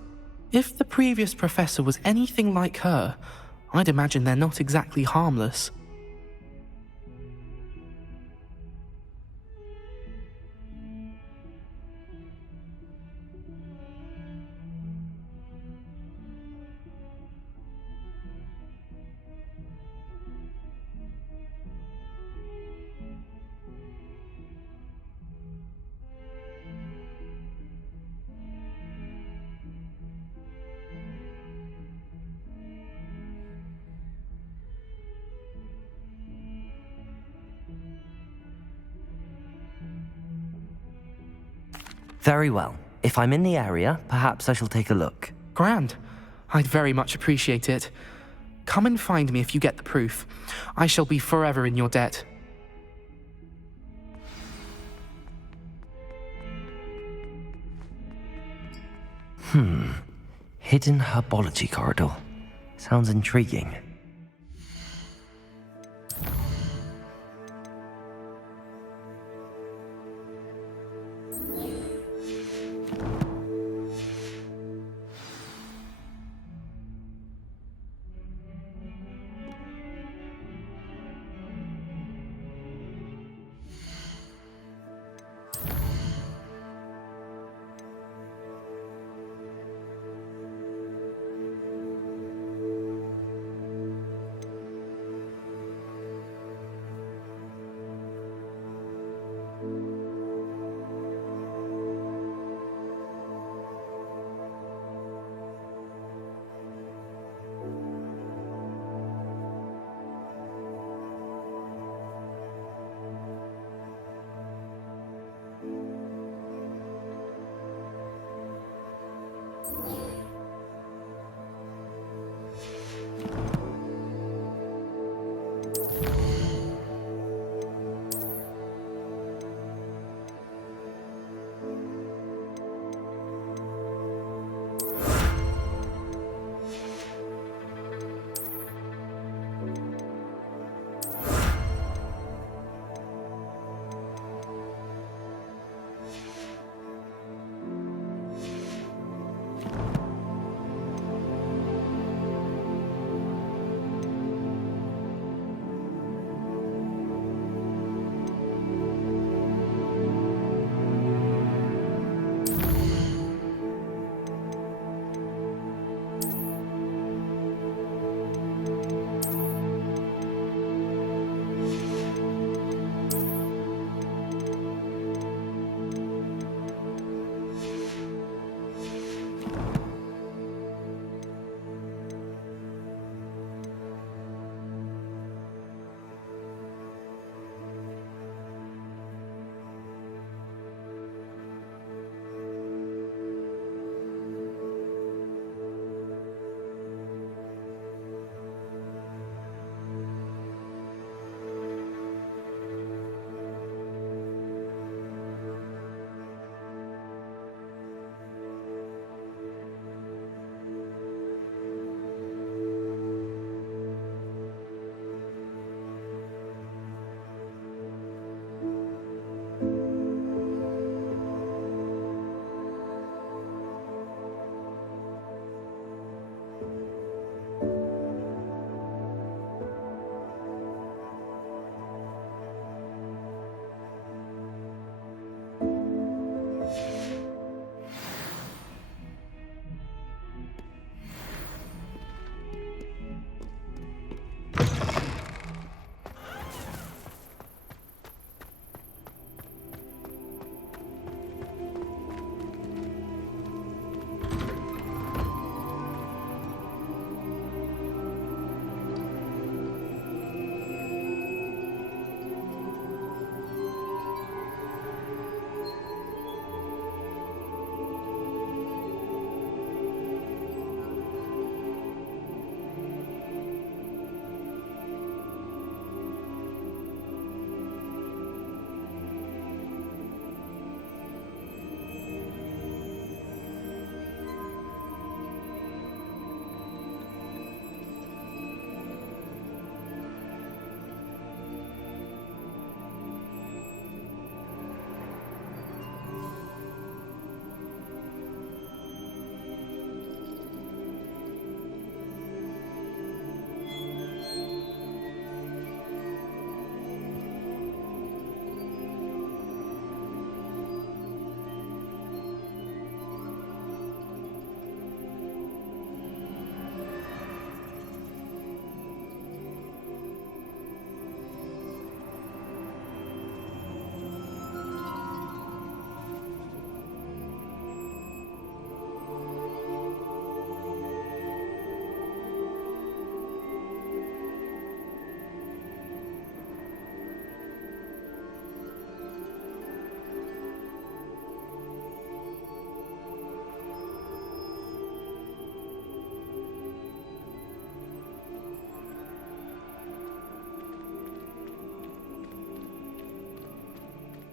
If the previous professor was anything like her, I'd imagine they're not exactly harmless. Very well. If I'm in the area, perhaps I shall take a look. Grand. I'd very much appreciate it. Come and find me if you get the proof. I shall be forever in your debt. Hidden herbology corridor. Sounds intriguing.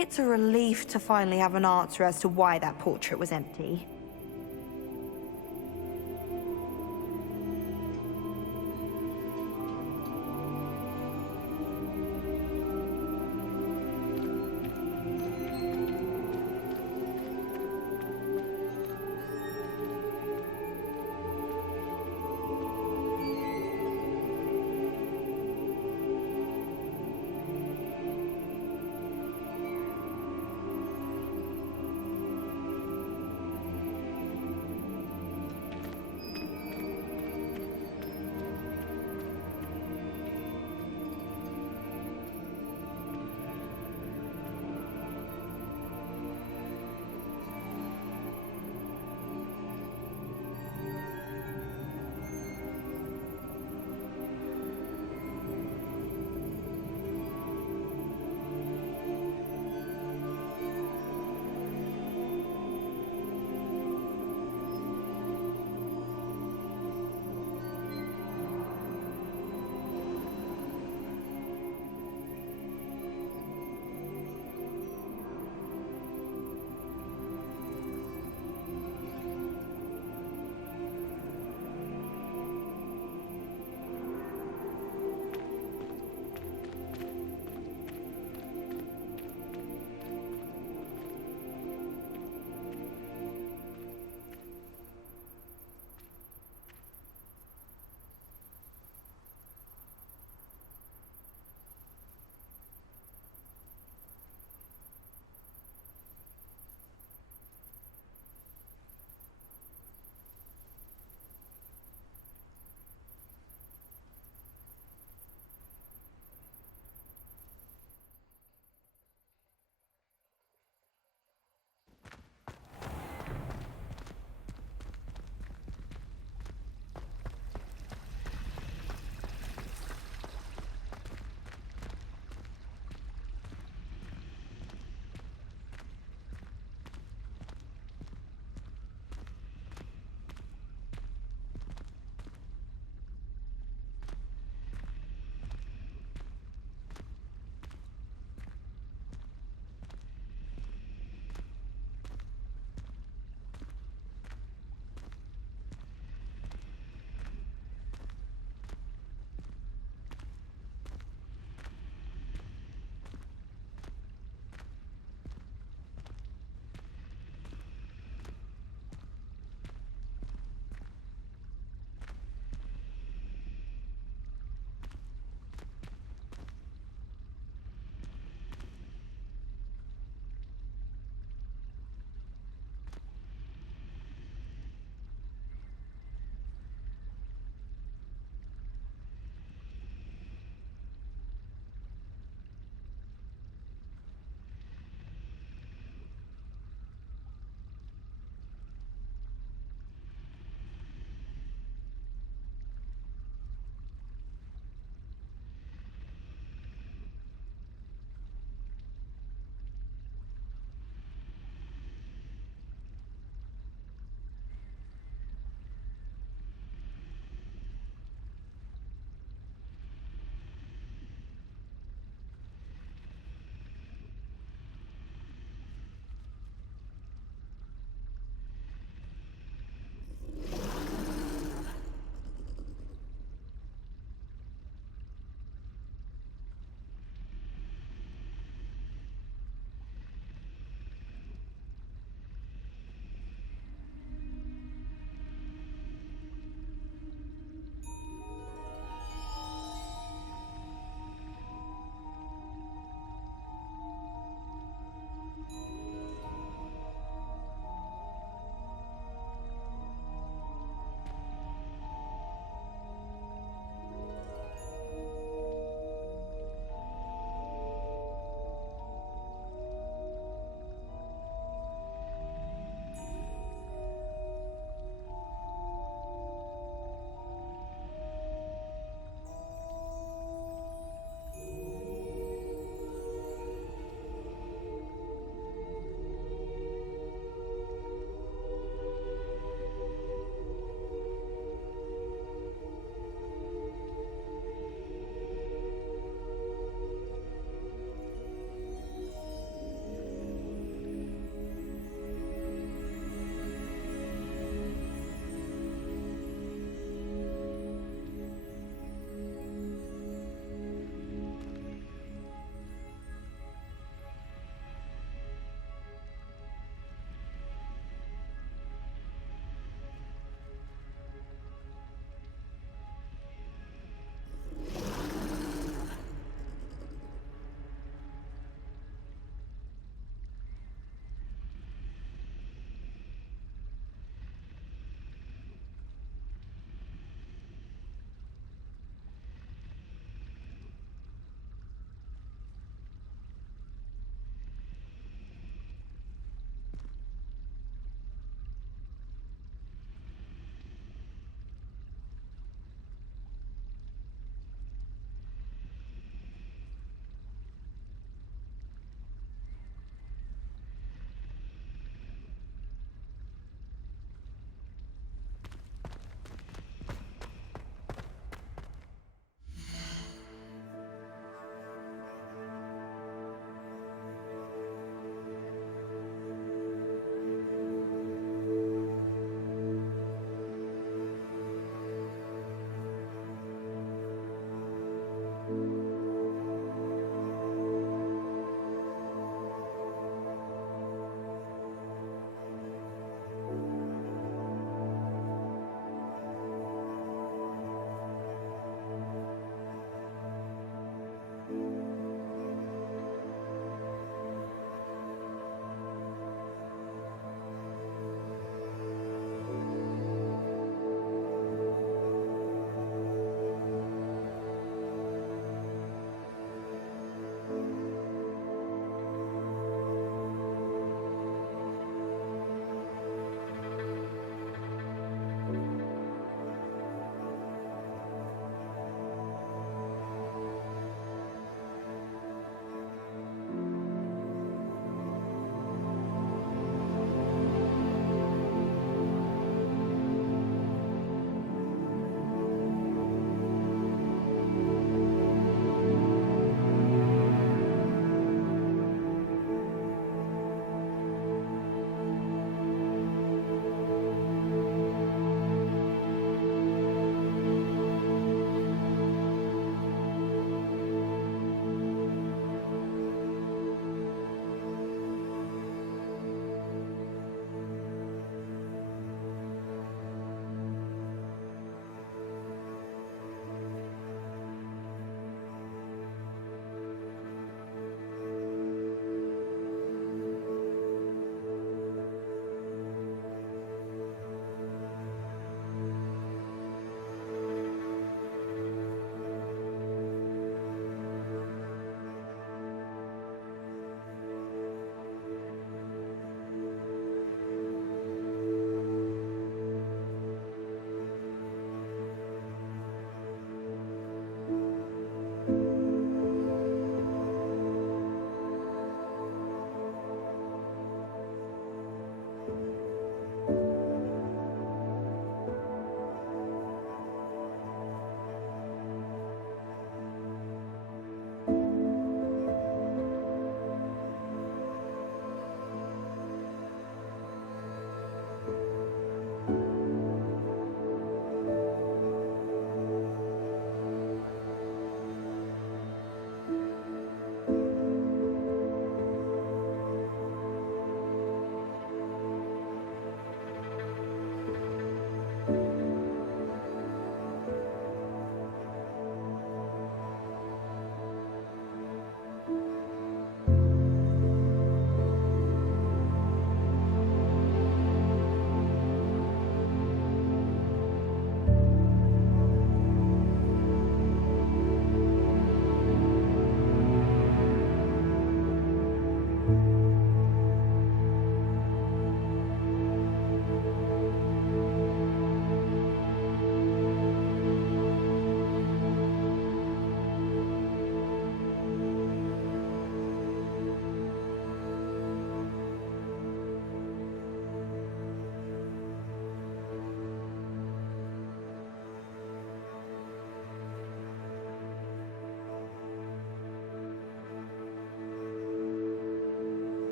It's a relief to finally have an answer as to why that portrait was empty.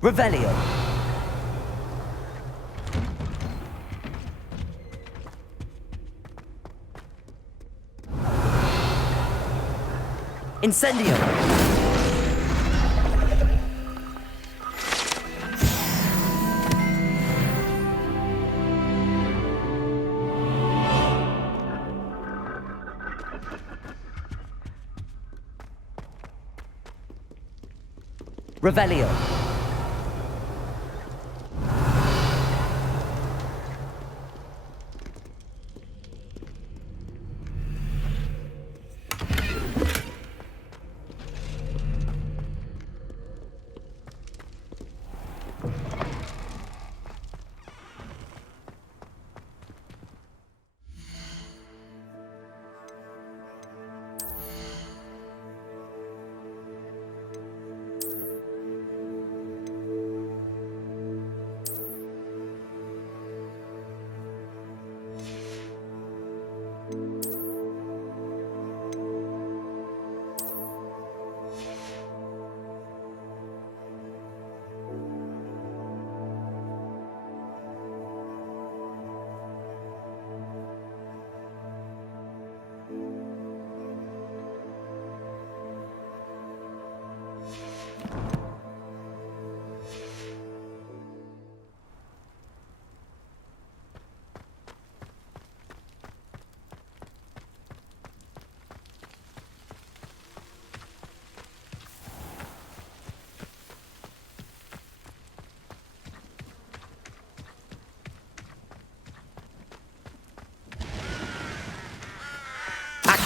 Revelio. Incendio. Revelio.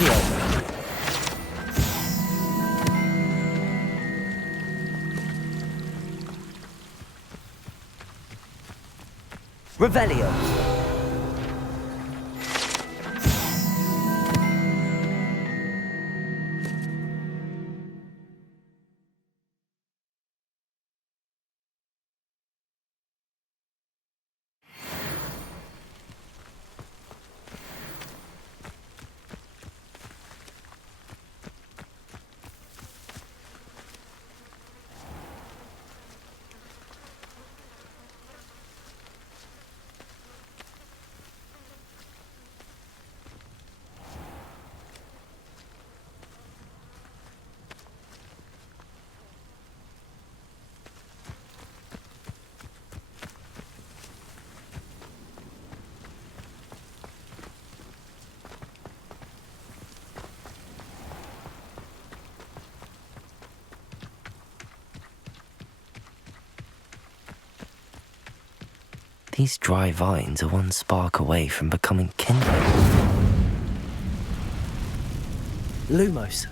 Accio. Revelio. These dry vines are one spark away from becoming kindling. Lumos.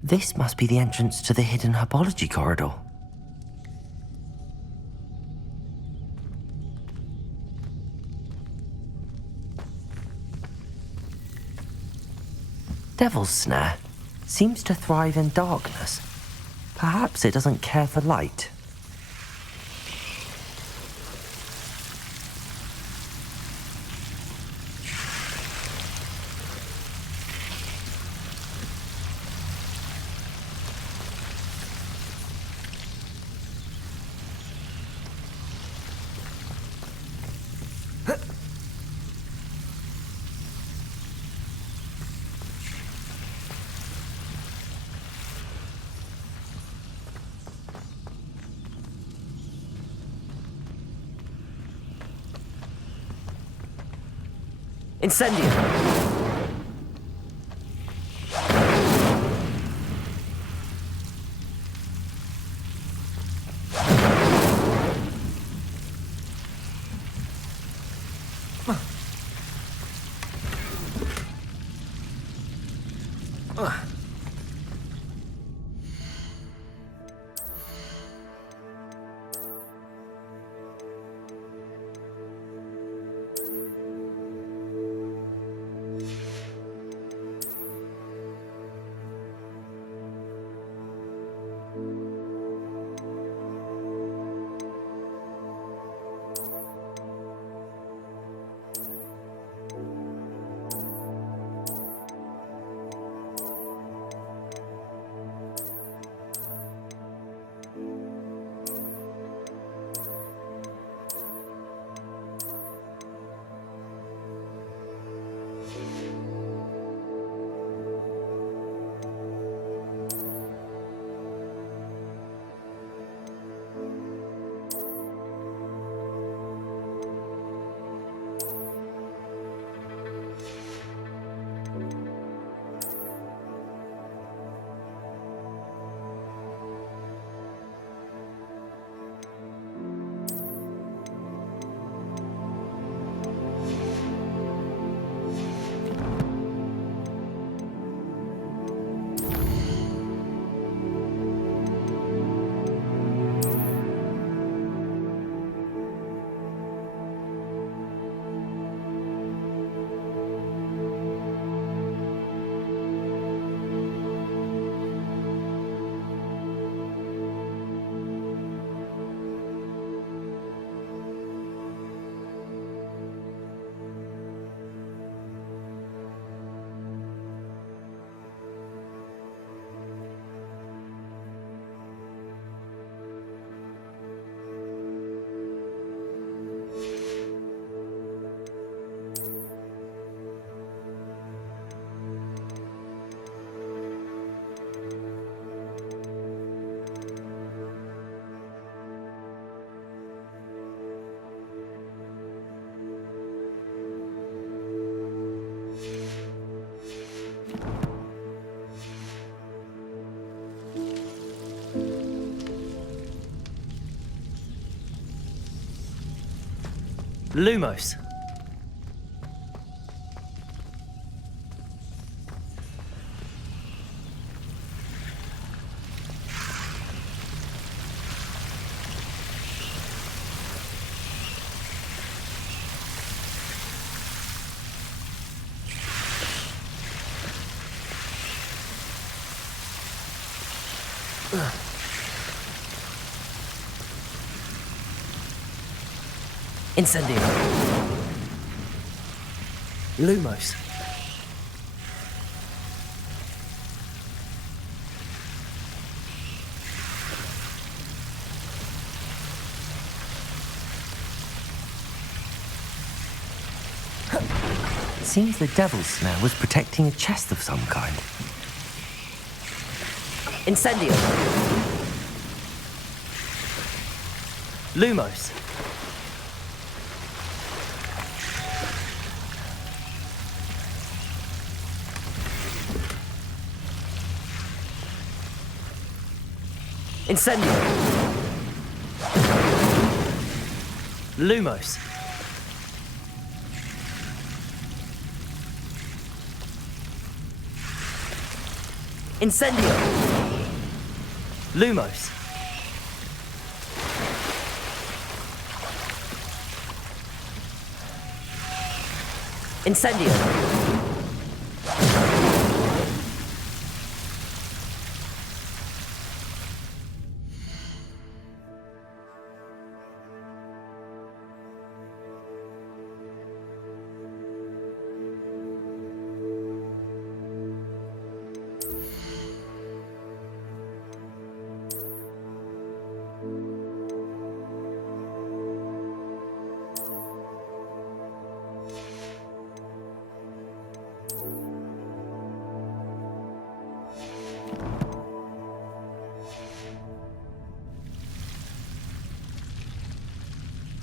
This must be the entrance to the hidden herbology corridor. Devil's Snare seems to thrive in darkness. Perhaps it doesn't care for light. Incendio! Lumos. Incendio. Lumos. Seems the devil's snare was protecting a chest of some kind. Incendio. Lumos. Incendio. Lumos. Incendio. Lumos. Incendio.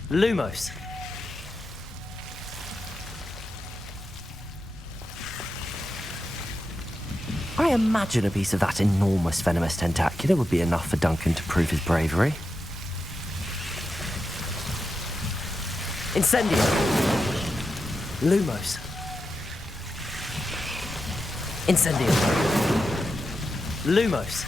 Lumos. I imagine a piece of that enormous venomous tentacular would be enough for Duncan to prove his bravery. Incendio. Lumos. Incendio. Lumos.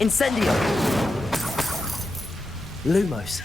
Incendio. Lumos.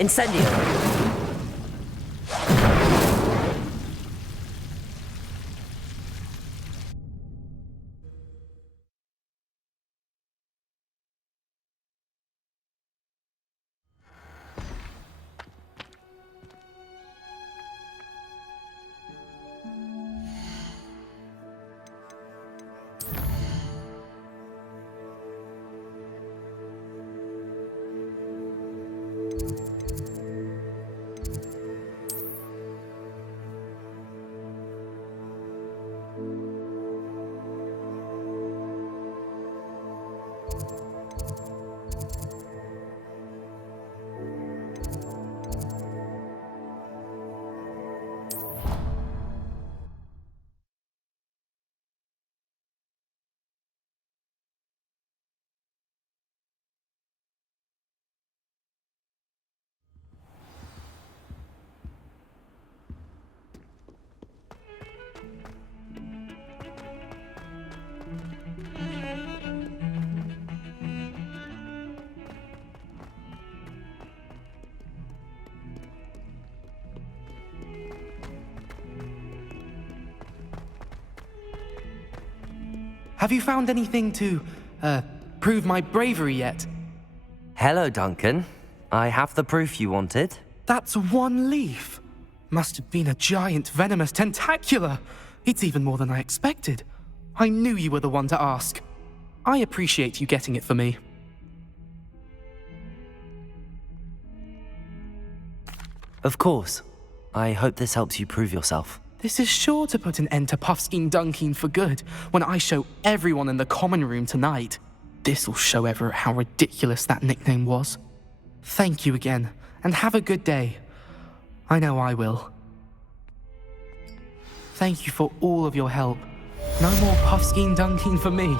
Incendio. Have you found anything to, prove my bravery yet? Hello, Duncan. I have the proof you wanted. That's one leaf. Must have been a giant venomous tentacula. It's even more than I expected. I knew you were the one to ask. I appreciate you getting it for me. Of course. I hope this helps you prove yourself. This is sure to put an end to Puffskein Dunkeen for good when I show everyone in the common room tonight. This'll show Everett how ridiculous that nickname was. Thank you again, and have a good day. I know I will. Thank you for all of your help. No more Puffskein Dunkeen for me.